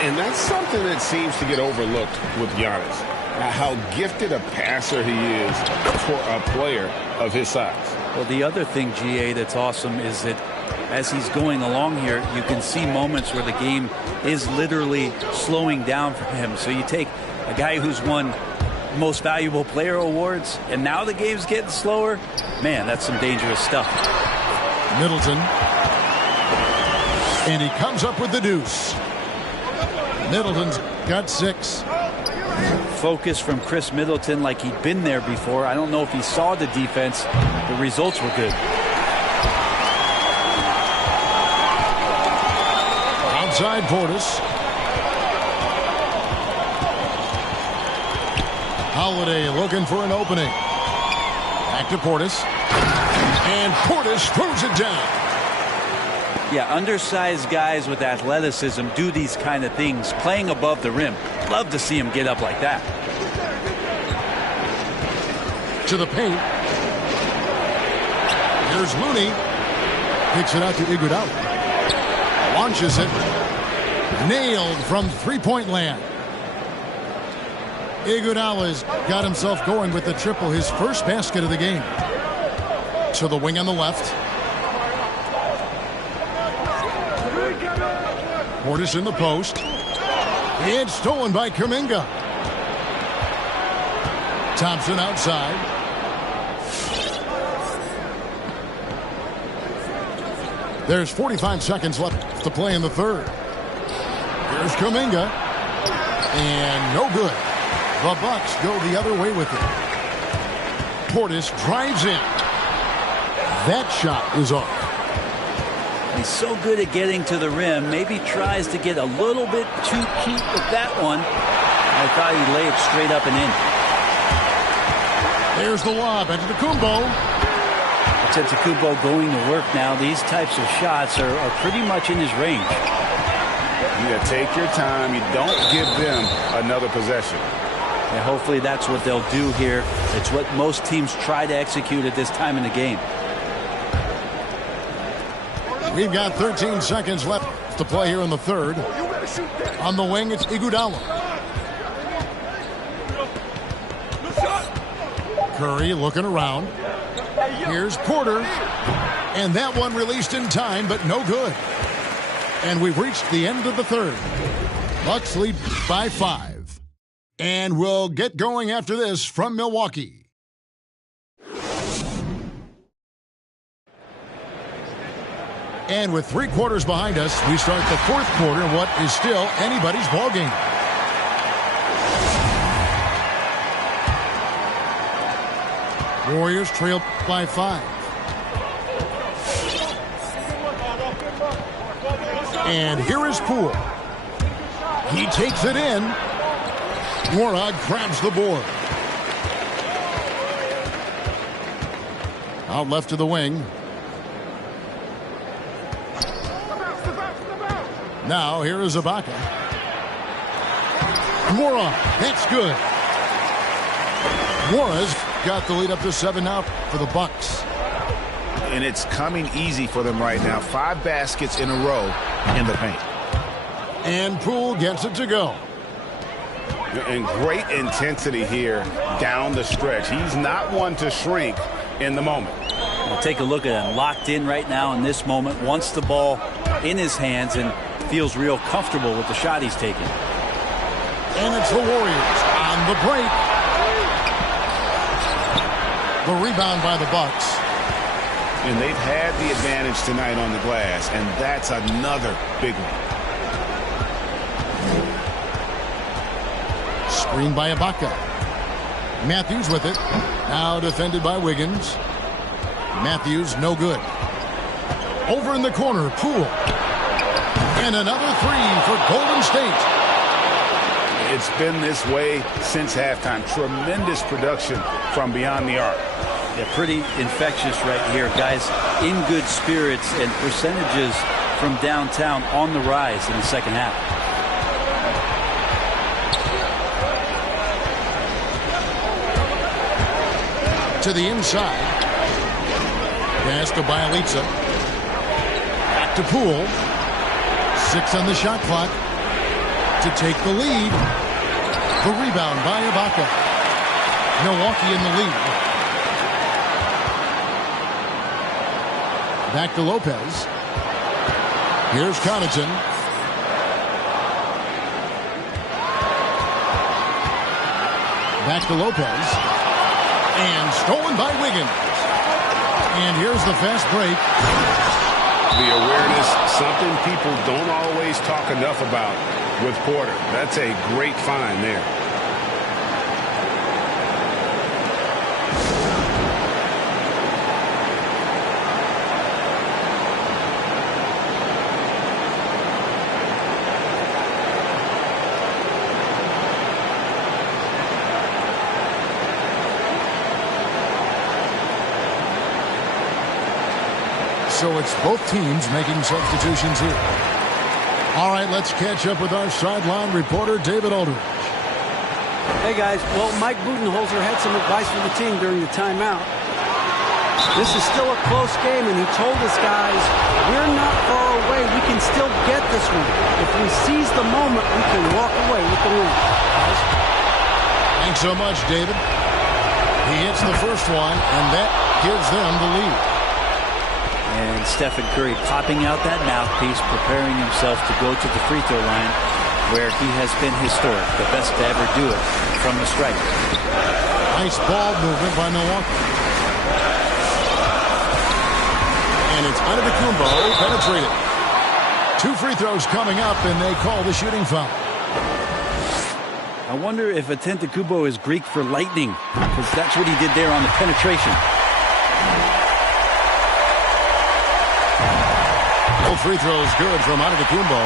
And that's something that seems to get overlooked with Giannis. How gifted a passer he is for a player of his size. Well, the other thing, GA, that's awesome is that as he's going along here, you can see moments where the game is literally slowing down for him. So you take a guy who's won most valuable player awards, and now the game's getting slower. Man, that's some dangerous stuff. Middleton. And he comes up with the deuce. Middleton's got 6. Focus from Chris Middleton like he'd been there before. I don't know if he saw the defense. The results were good. Outside Portis. Holiday looking for an opening. Back to Portis. And Portis throws it down. Yeah, undersized guys with athleticism do these kind of things, playing above the rim. Love to see him get up like that. To the paint. Here's Looney. Kicks it out to Iguodala. Launches it. Nailed from three-point land. Iguodala's got himself going with the triple, his first basket of the game. To the wing on the left. Portis in the post. It's stolen by Kuminga. Thompson outside. There's 45 seconds left to play in the third. Here's Kuminga. And no good. The Bucks go the other way with it. Portis drives in. That shot is off. He's so good at getting to the rim. Maybe tries to get a little bit too cute with that one. I thought he'd lay it straight up and in. There's the lob. Antetokounmpo. Antetokounmpo going to work now. These types of shots are pretty much in his range. You got to take your time. You don't give them another possession. And hopefully that's what they'll do here. It's what most teams try to execute at this time in the game. We've got 13 seconds left to play here in the third. On the wing, it's Iguodala. Curry looking around. Here's Porter. And that one released in time, but no good. And we've reached the end of the third. Bucks lead by 5. And we'll get going after this from Milwaukee. And with 3 quarters behind us, we start the fourth quarter in what is still anybody's ballgame. Warriors trail by 5. And here is Poole. He takes it in. Morag grabs the board. Out left to the wing. Now here is Ibaka. Mora, that's good. Mora's got the lead up to 7 now for the Bucks. And it's coming easy for them right now. 5 baskets in a row in the paint. And Poole gets it to go. And great intensity here down the stretch. He's not one to shrink in the moment. Well, take a look at him. Locked in right now in this moment. Wants the ball in his hands and feels real comfortable with the shot he's taking. And it's the Warriors on the break. The rebound by the Bucks. And they've had the advantage tonight on the glass, and that's another big one. Screened by Ibaka. Matthews with it. Now defended by Wiggins. Matthews no good. Over in the corner, Poole. And another 3 for Golden State. It's been this way since halftime. Tremendous production from beyond the arc. Yeah, pretty infectious right here. Guys in good spirits and percentages from downtown on the rise in the second half. To the inside. Pass to Bialica. Back to Poole. 6 on the shot clock to take the lead. The rebound by Ibaka. Milwaukee in the lead. Back to Lopez. Here's Connaughton. Back to Lopez. And stolen by Wiggins. And here's the fast break. The awareness, something people don't always talk enough about with Porter. That's a great find there. So it's both teams making substitutions here. All right, let's catch up with our sideline reporter, David Aldridge. Hey, guys. Well, Mike Budenholzer had some advice for the team during the timeout. This is still a close game, and he told us guys, we're not far away. We can still get this one. If we seize the moment, we can walk away with the win. Guys? Thanks so much, David. He hits the first one, and that gives them the lead. And Stephen Curry popping out that mouthpiece, preparing himself to go to the free throw line where he has been historic, the best to ever do it from the stripe. Nice ball movement by Milwaukee. And it's Antetokounmpo penetrated. 2 free throws coming up, and they call the shooting foul. I wonder if Antetokounmpo is Greek for lightning, because that's what he did there on the penetration. Free throws good from Antetokounmpo.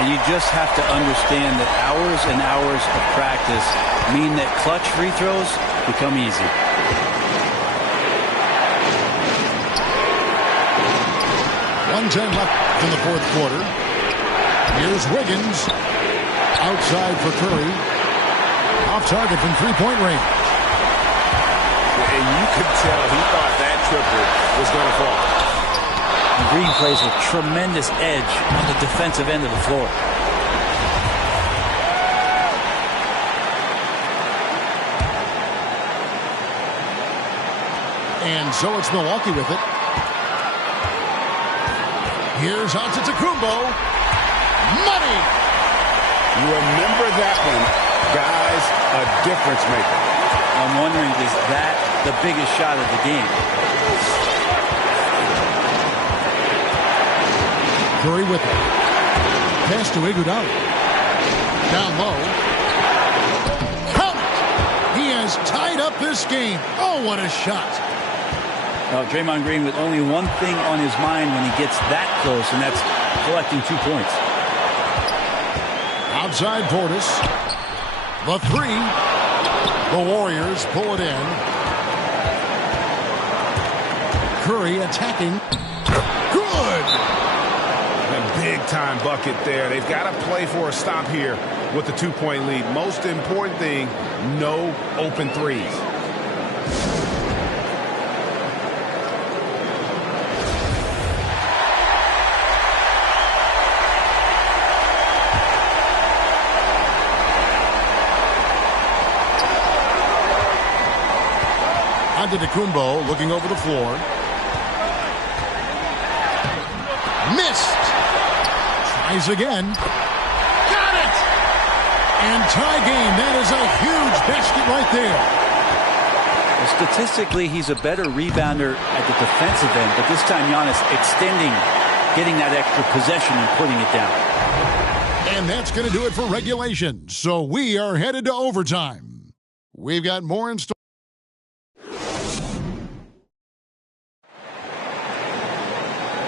And you just have to understand that hours and hours of practice mean that clutch free throws become easy. 1:10 left in the fourth quarter. Here's Wiggins. Outside for Curry. Off target from three-point range. And you could tell he thought that triple was going to fall. Green plays with tremendous edge on the defensive end of the floor. And so it's Milwaukee with it. Here's Antetokounmpo. Money! You remember that one, guys, a difference maker. I'm wondering, is that the biggest shot of the game? Curry with it. Pass to Iguodala. Down low. Count it! He has tied up this game. Oh, what a shot. Well, Draymond Green with only one thing on his mind when he gets that close, and that's collecting 2 points. Outside Portis. The 3. The Warriors pull it in. Curry attacking. Good! big-time bucket there. They've got to play for a stop here with the 2-point lead. Most important thing, no open threes. Antetokounmpo looking over the floor. Missed. Tries again. Got it! And tie game. That is a huge basket right there. Well, statistically, he's a better rebounder at the defensive end, but this time Giannis extending, getting that extra possession and putting it down. And that's going to do it for regulation. So we are headed to overtime. We've got more in store.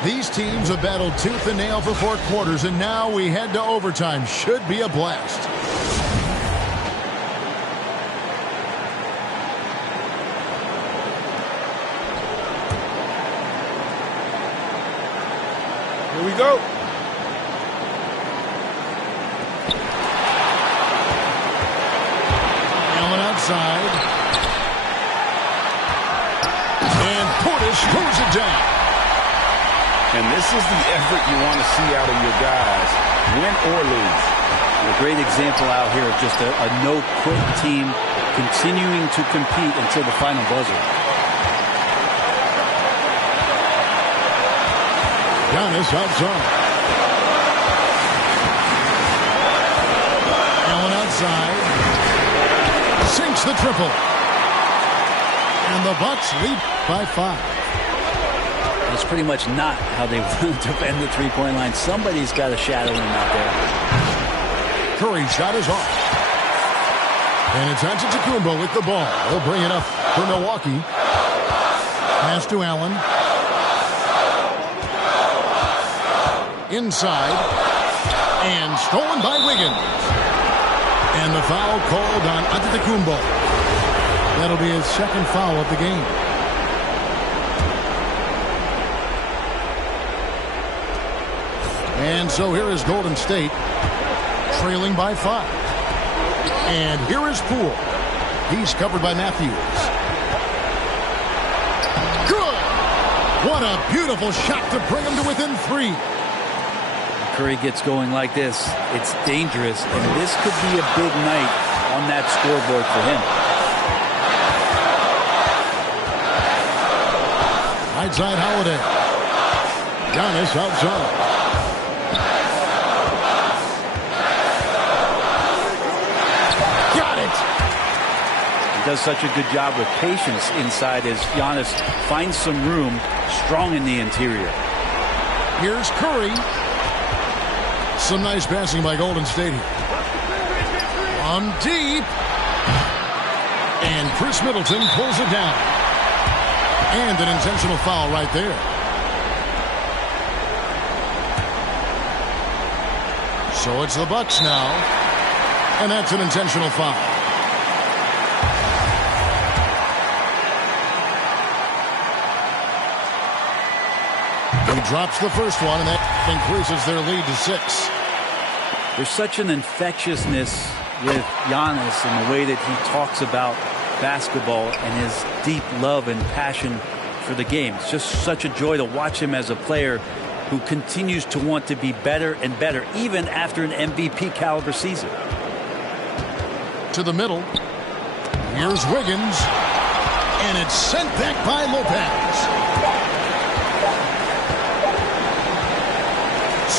These teams have battled tooth and nail for 4 quarters, and now we head to overtime. Should be a blast. Here we go. Allen outside. And Portis throws it down. And this is the effort you want to see out of your guys, win or lose. A great example out here of just a no-quit team continuing to compete until the final buzzer. Giannis outside. Allen outside. Sinks the triple. And the Bucks lead by 5. That's pretty much not how they want to defend the three-point line. Somebody's got to shadow him out there. Curry's shot is off. And it's Antetokounmpo with the ball. He'll bring it up for Milwaukee. Pass to Allen. Inside. And stolen by Wiggins. And the foul called on Antetokounmpo. That'll be his second foul of the game. And so here is Golden State, trailing by 5. And here is Poole. He's covered by Matthews. Good! What a beautiful shot to bring him to within 3. Curry gets going like this. It's dangerous, and this could be a big night on that scoreboard for him. Right side Holiday. Giannis outside. Does such a good job with patience inside as Giannis finds some room strong in the interior. Here's Curry. Some nice passing by Golden State here. On deep. And Chris Middleton pulls it down. And an intentional foul right there. So it's the Bucks now. And that's an intentional foul. He drops the first one, and that increases their lead to 6. There's such an infectiousness with Giannis in the way that he talks about basketball and his deep love and passion for the game. It's just such a joy to watch him as a player who continues to want to be better and better, even after an MVP caliber season. To the middle. Here's Wiggins. And it's sent back by Lopez.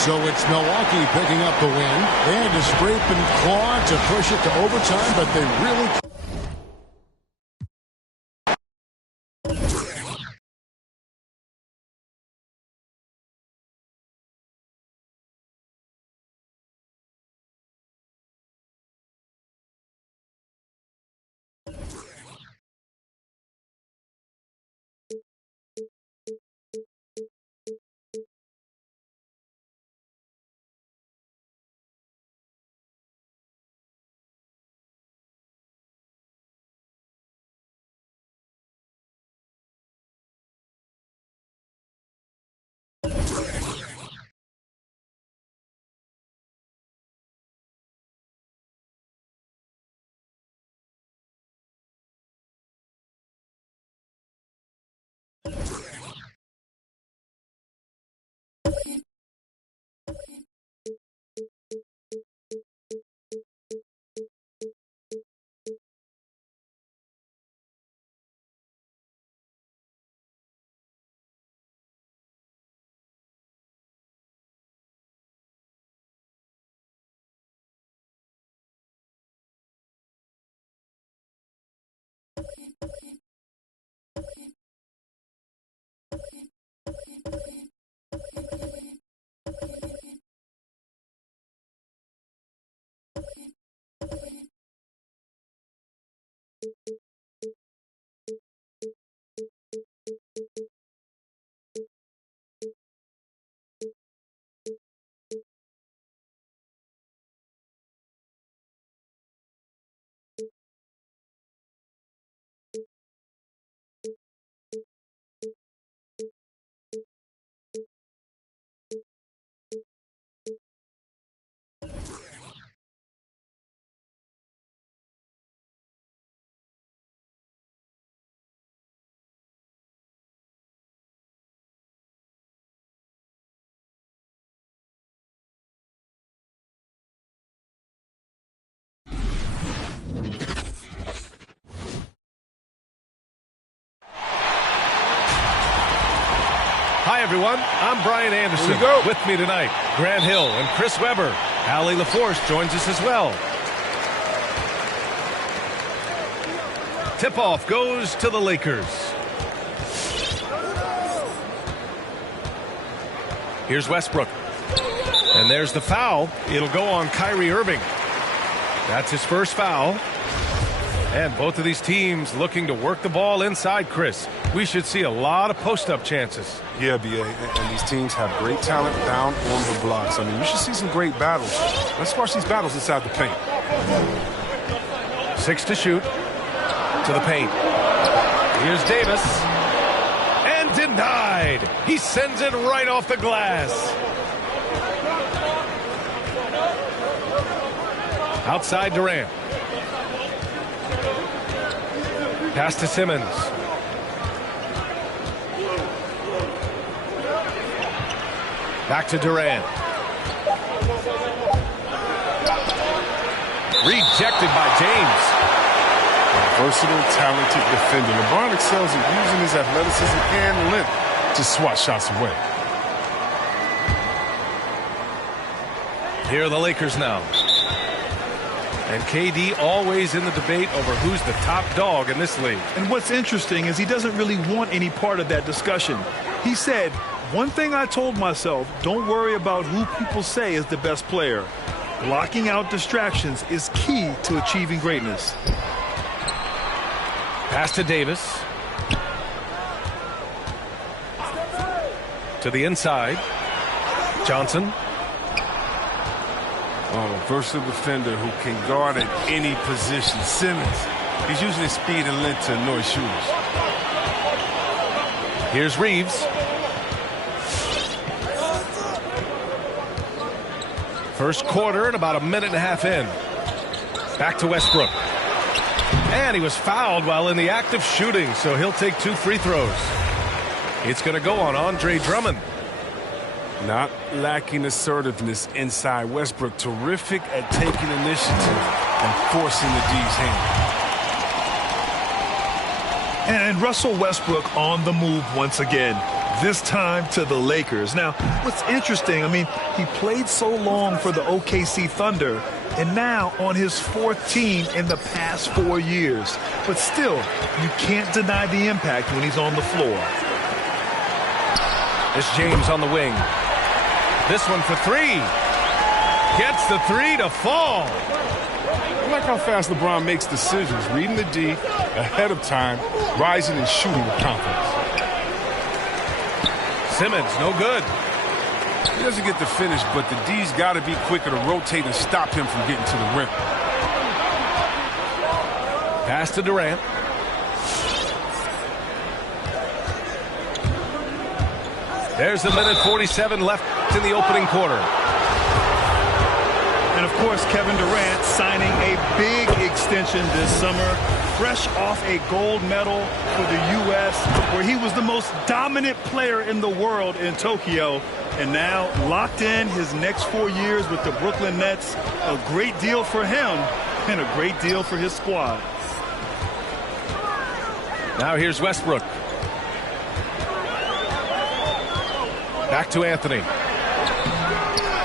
So it's Milwaukee picking up the win. They had to scrape and claw to push it to overtime, but they really Hi, everyone. I'm Brian Anderson. Here we go. With me tonight, Grant Hill and Chris Webber. Allie LaForce joins us as well. Tip-off goes to the Lakers. Here's Westbrook. And there's the foul. It'll go on Kyrie Irving. That's his first foul. And both of these teams looking to work the ball inside, Chris. We should see a lot of post-up chances. Yeah, B.A., and these teams have great talent down on the blocks. I mean, you should see some great battles. Let's watch these battles inside the paint. 6 to shoot. To the paint. Here's Davis. And denied. He sends it right off the glass. Outside Durant. Pass to Simmons. Back to Durant. Rejected by James. Versatile, talented defender. LeBron excels at using his athleticism and length to swat shots away. Here are the Lakers now. And KD always in the debate over who's the top dog in this league. And what's interesting is he doesn't really want any part of that discussion. He said, one thing I told myself, don't worry about who people say is the best player. Blocking out distractions is key to achieving greatness. Pass to Davis. To the inside. Johnson. Oh, versatile defender who can guard at any position. Simmons. He's using his speed and length to annoy shooters. Here's Reeves. First quarter and about a minute and a half in. Back to Westbrook. And he was fouled while in the act of shooting, so he'll take 2 free throws. It's going to go on Andre Drummond. Not lacking assertiveness inside. Westbrook terrific at taking initiative and forcing the D's hand. And Russell Westbrook on the move once again, this time to the Lakers. Now, what's interesting, I mean, he played so long for the OKC Thunder, and now on his 4th team in the past 4 years. But still, you can't deny the impact when he's on the floor. It's James on the wing. This one for 3. Gets the 3 to fall. I like how fast LeBron makes decisions, reading the D ahead of time, rising and shooting with confidence. Simmons, no good. He doesn't get the finish, but the D's got to be quicker to rotate and stop him from getting to the rim. Pass to Durant. There's a minute 47 left in the opening quarter. And, of course, Kevin Durant signing a big extension this summer, fresh off a gold medal for the U.S., where he was the most dominant player in the world in Tokyo. And now locked in his next 4 years with the Brooklyn Nets. A great deal for him and a great deal for his squad. Now here's Westbrook. Back to Anthony.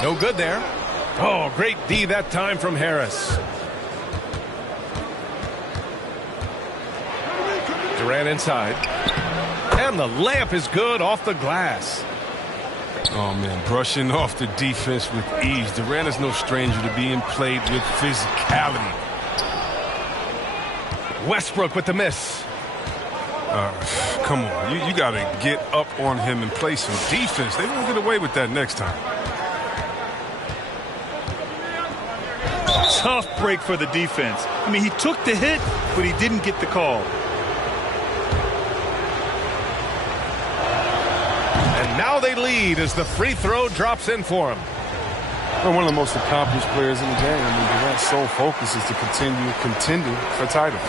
No good there. Oh, great D that time from Harris. Durant inside. And the layup is good off the glass. Oh, man, brushing off the defense with ease. Durant is no stranger to being played with physicality. Westbrook with the miss. Come on. You got to get up on him and play some defense. They won't get away with that next time. Tough break for the defense. I mean, he took the hit, but he didn't get the call. And now they lead as the free throw drops in for him. Well, one of the most accomplished players in the game. I mean, Durant's sole focus is to continue contending for titles.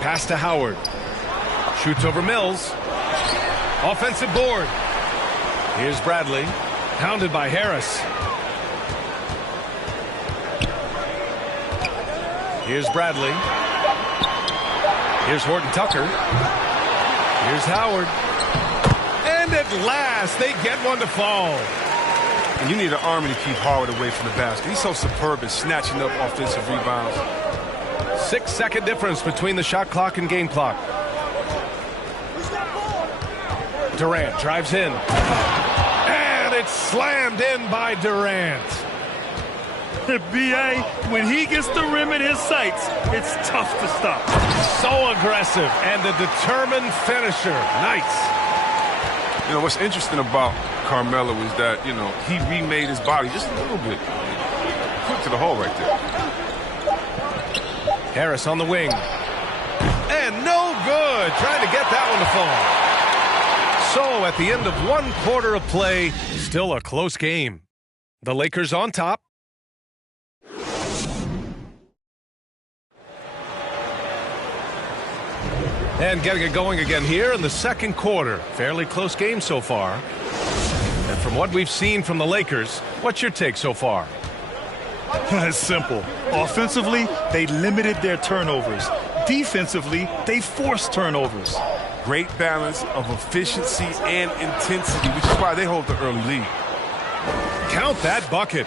Pass to Howard. Shoots over Mills. Offensive board. Here's Bradley. Pounded by Harris. Here's Bradley. Here's Horton Tucker. Here's Howard. And at last, they get one to fall. And you need an army to keep Howard away from the basket. He's so superb at snatching up offensive rebounds. 6-second difference between the shot clock and game clock. Durant drives in. And it's slammed in by Durant. B.A., when he gets the rim in his sights, it's tough to stop. So aggressive and a determined finisher. Nice. You know, what's interesting about Carmelo is that, you know, he remade his body just a little bit. Quick to the hole right there. Harris on the wing. And no good. Trying to get that one to fall. So at the end of one quarter of play, still a close game. The Lakers on top. And getting it going again here in the second quarter. Fairly close game so far. And from what we've seen from the Lakers, what's your take so far? It's simple. Offensively, they limited their turnovers. Defensively, they forced turnovers. Great balance of efficiency and intensity, which is why they hold the early lead. Count that bucket.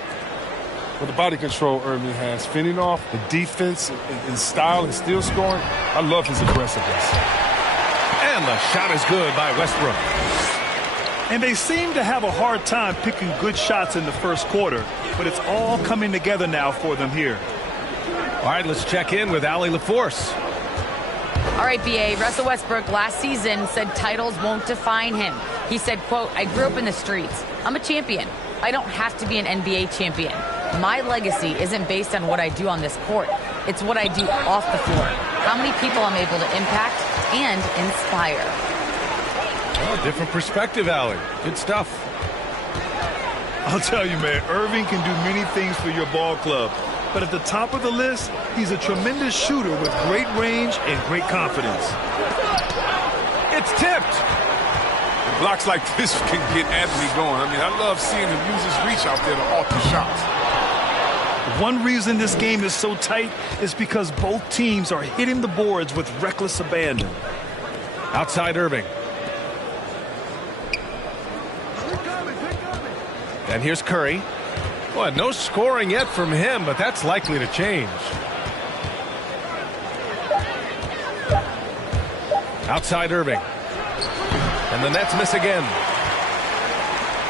With the body control Irving has, fending off the defense and style and still scoring, I love his aggressiveness. And the shot is good by Westbrook. And they seem to have a hard time picking good shots in the first quarter, but it's all coming together now for them here. All right, let's check in with Allie LaForce. All right, B.A., Russell Westbrook last season said titles won't define him. He said, quote, "I grew up in the streets. I'm a champion. I don't have to be an NBA champion. My legacy isn't based on what I do on this court. It's what I do off the floor. How many people I'm able to impact and inspire." Oh, different perspective, Allie. Good stuff. I'll tell you, man, Irving can do many things for your ball club. But at the top of the list, he's a tremendous shooter with great range and great confidence. It's tipped. Blocks like this can get Anthony going. I mean, I love seeing him use his reach out there to alter shots. One reason this game is so tight is because both teams are hitting the boards with reckless abandon. Outside Irving. And here's Curry. Boy, no scoring yet from him, but that's likely to change. Outside Irving. And the Nets miss again.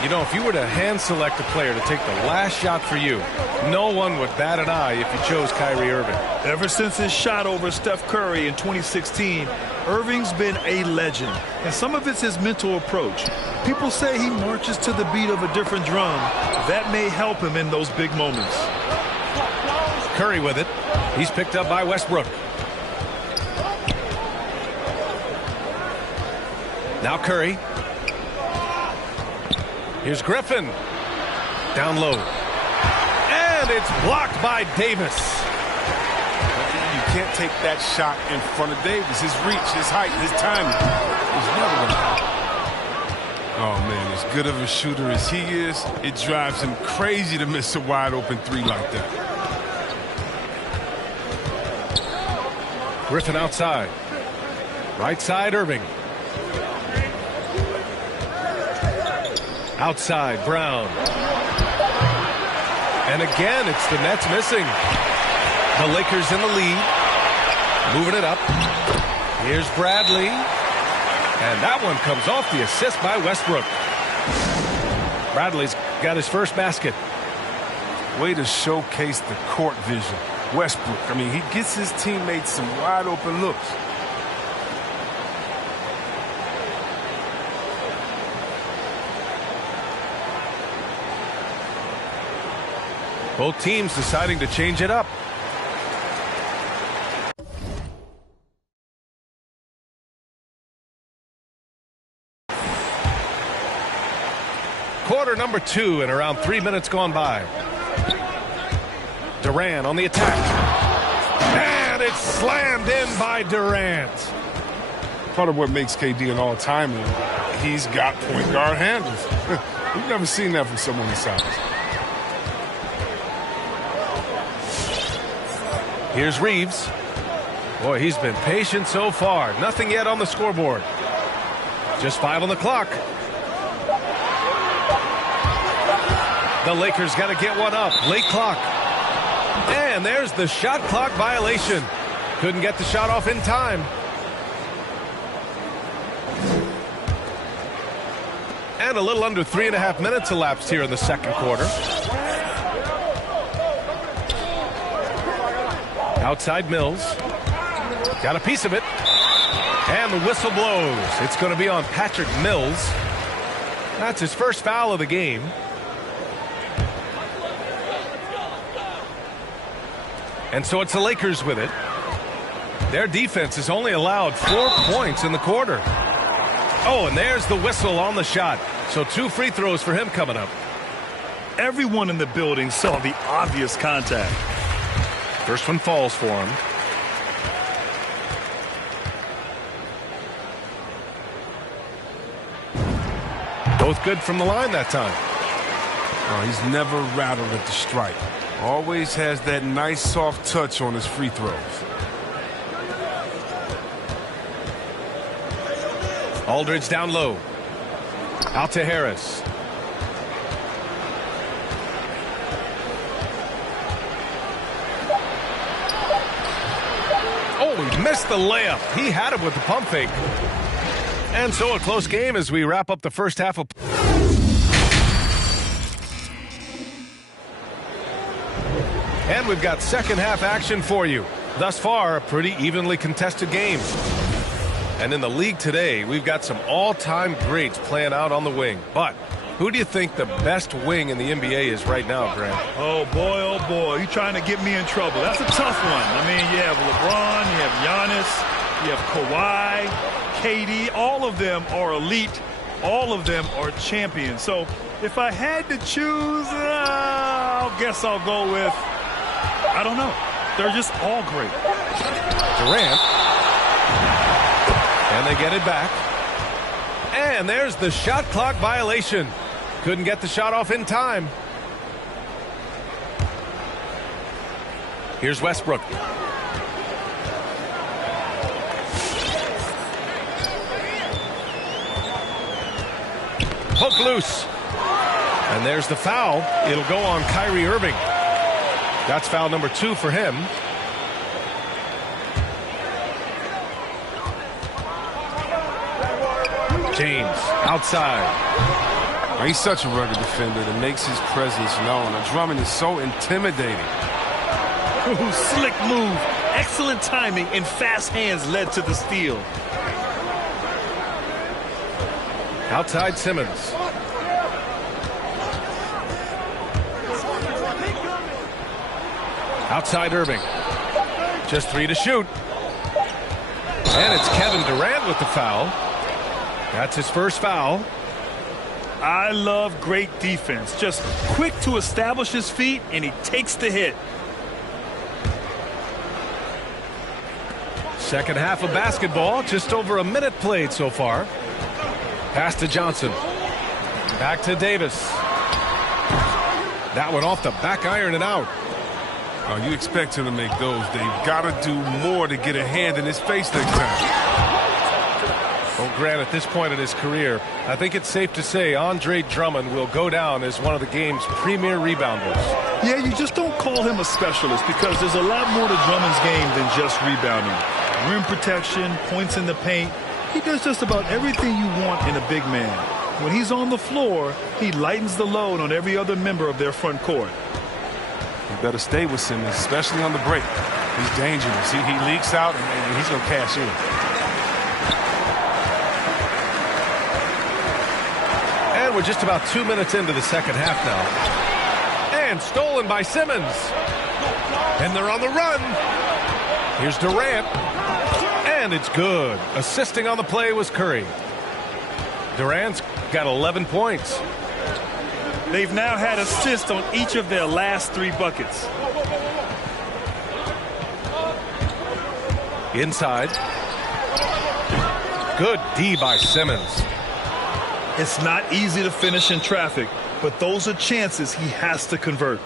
You know, if you were to hand select a player to take the last shot for you, no one would bat an eye if you chose Kyrie Irving. Ever since his shot over Steph Curry in 2016, Irving's been a legend. And some of it's his mental approach. People say he marches to the beat of a different drum. That may help him in those big moments. Curry with it. He's picked up by Westbrook. Now Curry. Here's Griffin. Down low. And it's blocked by Davis. You can't take that shot in front of Davis. His reach, his height, his timing is never going to happen. Oh, man, as good of a shooter as he is, it drives him crazy to miss a wide-open three like that. Griffin outside. Right side, Irving. Outside, Brown. And again, it's the Nets missing. The Lakers in the lead. Moving it up. Here's Bradley. And that one comes off the assist by Westbrook. Bradley's got his first basket. Way to showcase the court vision. Westbrook. I mean, he gets his teammates some wide open looks. Both teams deciding to change it up. Quarter number 2 and around 3 minutes gone by. Durant on the attack. And it's slammed in by Durant. Part of what makes KD an all-timer, he's got point guard handles. We've never seen that from someone his size. Here's Reeves. Boy, he's been patient so far. Nothing yet on the scoreboard. Just 5 on the clock. The Lakers got to get one up. Late clock. And there's the shot clock violation. Couldn't get the shot off in time. And a little under 3.5 minutes elapsed here in the second quarter. Outside Mills. Got a piece of it. And the whistle blows. It's going to be on Patrick Mills. That's his first foul of the game. And so it's the Lakers with it. Their defense has only allowed 4 points in the quarter. Oh, and there's the whistle on the shot. So 2 free throws for him coming up. Everyone in the building saw the obvious contact. First one falls for him. Both good from the line that time. Oh, he's never rattled at the stripe. Always has that nice soft touch on his free throws. Aldridge down low. Out to Harris. Oh, he missed the layup. He had it with the pump fake. And so a close game as we wrap up the first half of... And we've got second half action for you. Thus far, a pretty evenly contested game. And in the league today, we've got some all-time greats playing out on the wing. But who do you think the best wing in the NBA is right now, Grant? Oh, boy, you're trying to get me in trouble. That's a tough one. I mean, you have LeBron, you have Giannis, you have Kawhi, KD. All of them are elite. All of them are champions. So if I had to choose, I guess I'll go with, I don't know. They're just all great. Durant. And they get it back. And there's the shot clock violation. Couldn't get the shot off in time. Here's Westbrook. Hook loose. And there's the foul. It'll go on Kyrie Irving. That's foul number 2 for him. James outside. He's such a rugged defender that makes his presence known. Drummond is so intimidating. Ooh, slick move. Excellent timing and fast hands led to the steal. Outside Simmons. Outside Irving. Just 3 to shoot. And it's Kevin Durant with the foul. That's his first foul. I love great defense. Just quick to establish his feet, and he takes the hit. Second half of basketball. Just over a minute played so far. Pass to Johnson. Back to Davis. That one off the back iron and out. Oh, you expect him to make those. They've got to do more to get a hand in his face next time. Well, Grant, at this point in his career, I think it's safe to say Andre Drummond will go down as one of the game's premier rebounders. Yeah, you just don't call him a specialist because there's a lot more to Drummond's game than just rebounding. Rim protection, points in the paint. He does just about everything you want in a big man. When he's on the floor, he lightens the load on every other member of their front court. better stay with Simmons, especially on the break. He's dangerous. He leaks out, and he's going to cash in. And we're just about 2 minutes into the second half now. And stolen by Simmons. And they're on the run. Here's Durant. And it's good. Assisting on the play was Curry. Durant's got 11 points. They've now had assists on each of their last 3 buckets. Inside. Good D by Simmons. It's not easy to finish in traffic, but those are chances he has to convert.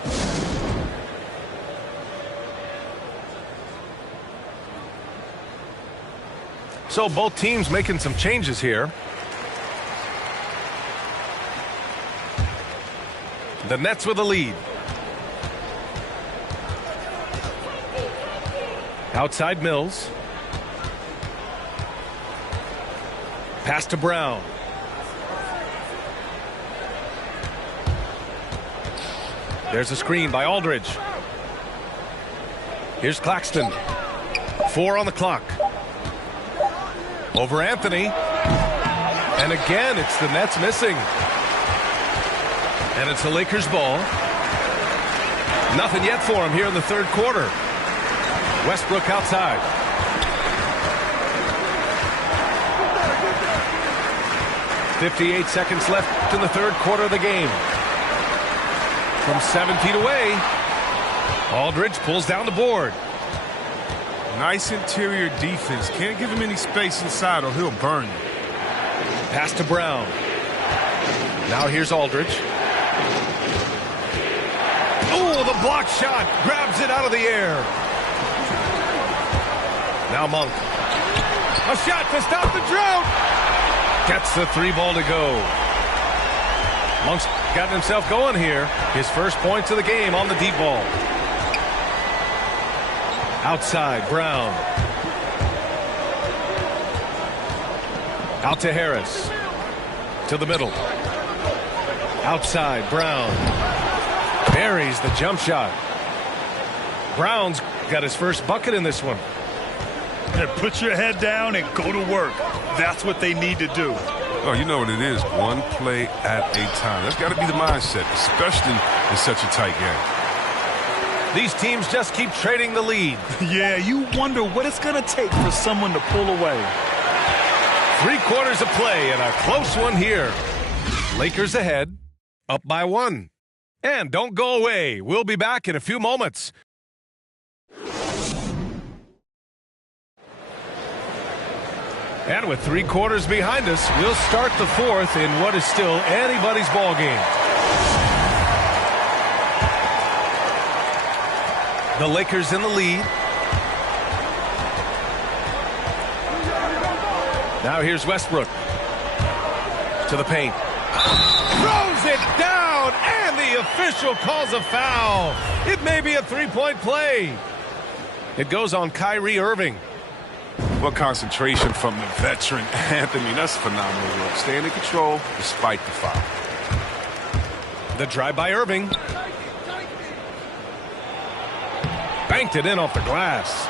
So both teams making some changes here. The Nets with a lead. Outside Mills. Pass to Brown. There's a screen by Aldridge. Here's Claxton. 4 on the clock. Over Anthony. And again, it's the Nets missing. And it's the Lakers ball. Nothing yet for him here in the third quarter. Westbrook outside. .58 seconds left in the third quarter of the game. From 7 feet away, Aldridge pulls down the board. Nice interior defense. Can't give him any space inside or he'll burn you. Pass to Brown. Now here's Aldridge. Oh, the block shot. Grabs it out of the air. Now Monk. A shot to stop the drought. Gets the 3 ball to go. Monk's gotten himself going here. His first points of the game on the deep ball. Outside, Brown. Out to Harris. To the middle. Outside, Brown. Buries the jump shot. Brown's got his first bucket in this one. And put your head down and go to work. That's what they need to do. Oh, you know what it is. One play at a time. That's got to be the mindset, especially in such a tight game. These teams just keep trading the lead. Yeah, you wonder what it's going to take for someone to pull away. 3 quarters of play and a close one here. Lakers ahead, up by 1. And don't go away. We'll be back in a few moments. And with 3 quarters behind us, we'll start the fourth in what is still anybody's ball game. The Lakers in the lead. Now here's Westbrook. To the paint. Throws it down, and the official calls a foul. It may be a 3-point play. It goes on Kyrie Irving. What concentration from the veteran Anthony. That's phenomenal work. Staying in control despite the foul. The drive by Irving. Banked it in off the glass.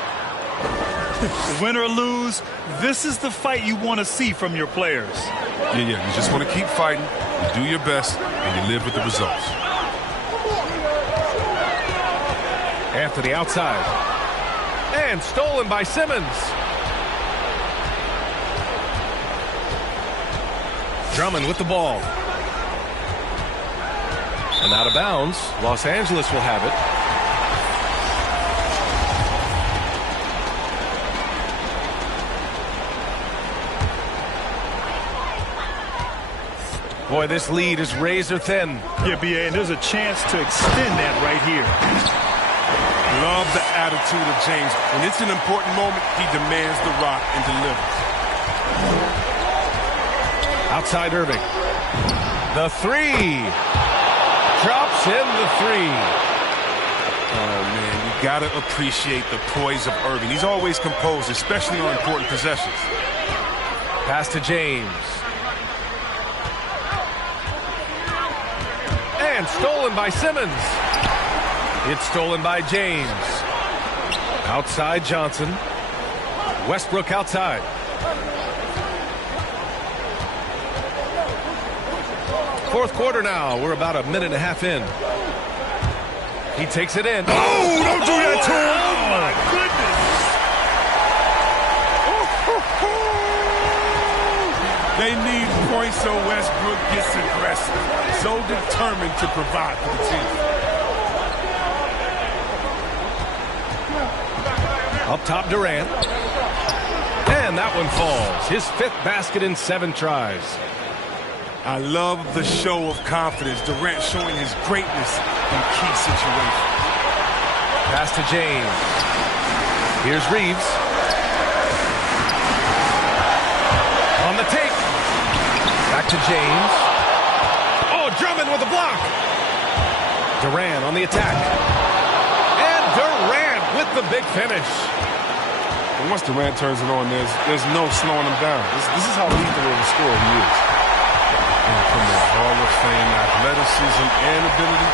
Win or lose, this is the fight you want to see from your players. Yeah, you just want to keep fighting, you do your best, and you live with the results. Anthony outside. And stolen by Simmons. Drummond with the ball. And out of bounds. Los Angeles will have it. Boy, this lead is razor thin. Yeah, BA, and there's a chance to extend that right here. Love the attitude of James. When it's an important moment, he demands the rock and delivers. Outside Irving. The 3. Drops in the 3. Oh, man, you got to appreciate the poise of Irving. He's always composed, especially on important possessions. Pass to James. And stolen by Simmons. It's stolen by James. Outside Johnson. Westbrook outside. Fourth quarter now. We're about a minute and a half in. He takes it in. Oh, don't do that to him. Oh, my goodness. They need points so Westbrook gets aggressive. So determined to provide for the team. Up top, Durant. And that one falls. His 5th basket in 7 tries. I love the show of confidence. Durant showing his greatness in key situations. Pass to James. Here's Reeves. On the take. Back to James. Oh, Drummond with the block. Durant on the attack. And Durant with the big finish. And once Durant turns it on, there's no slowing him down. This is how lethal of a scorer he is. And from the Hall of Fame athleticism and ability,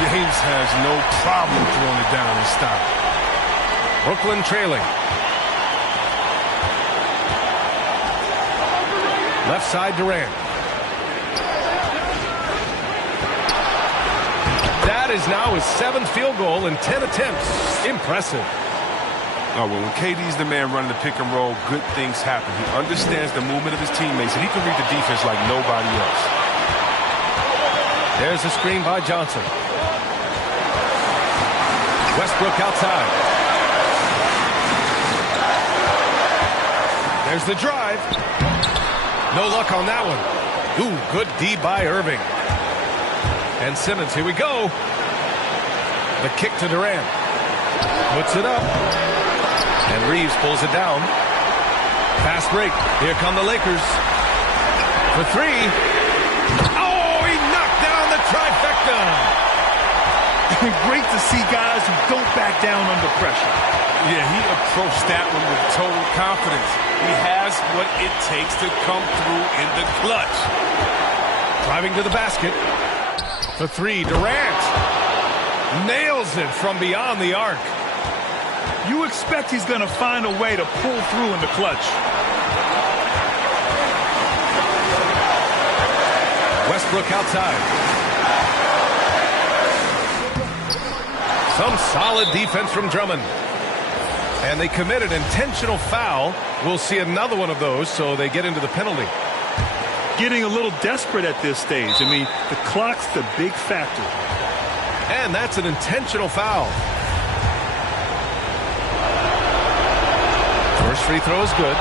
James has no problem throwing it down in style. Brooklyn trailing. Left side, Durant. That is now his 7th field goal in 10 attempts. Impressive. Oh, well, when KD's the man running the pick and roll, good things happen. He understands the movement of his teammates, and he can read the defense like nobody else. There's a screen by Johnson. Westbrook outside. There's the drive. No luck on that one. Ooh, good D by Irving. And Simmons, here we go. The kick to Durant. Puts it up. And Reeves pulls it down. Fast break. Here come the Lakers. For 3. Oh, he knocked down the trifecta. Great to see guys who don't back down under pressure. Yeah, he approached that one with total confidence. He has what it takes to come through in the clutch. Driving to the basket. For 3, Durant. Nails it from beyond the arc. You expect he's going to find a way to pull through in the clutch. Westbrook outside. Some solid defense from Drummond. And they commit an intentional foul. We'll see another one of those, so they get into the penalty. Getting a little desperate at this stage. I mean, the clock's the big factor. And that's an intentional foul. First free throw is good.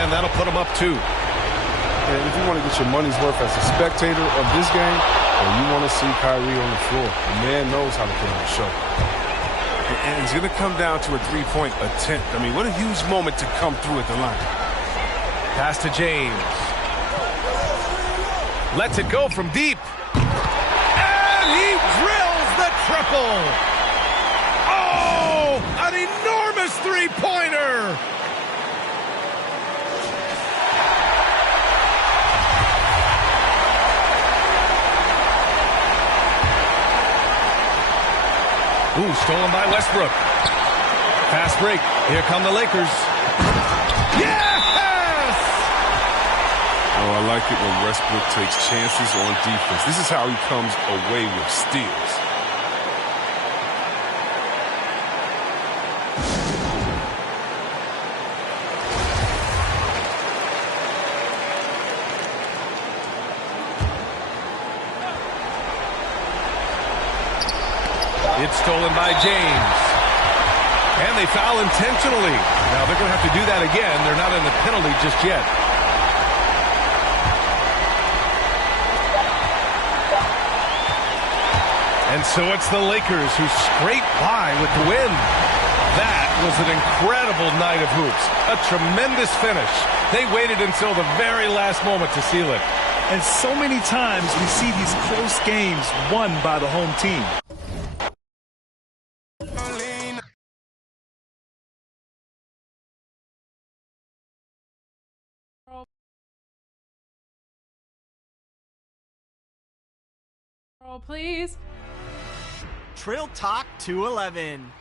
And that'll put him up 2. And if you want to get your money's worth as a spectator of this game, or you want to see Kyrie on the floor, the man knows how to put on a show. And it's going to come down to a 3-point attempt. I mean, what a huge moment to come through at the line. Pass to James. Lets it go from deep. And he drills the triple. Oh, an enormous three-pointer. Ooh, stolen by Westbrook. Fast break. Here come the Lakers. Yes! Oh, I like it when Westbrook takes chances on defense. This is how he comes away with steals. It's stolen by James. And they foul intentionally. Now they're going to have to do that again. They're not in the penalty just yet. And so it's the Lakers who scrape by with the win. That was an incredible night of hoops. A tremendous finish. They waited until the very last moment to seal it. And so many times we see these close games won by the home team. Please. Trill Talk 211.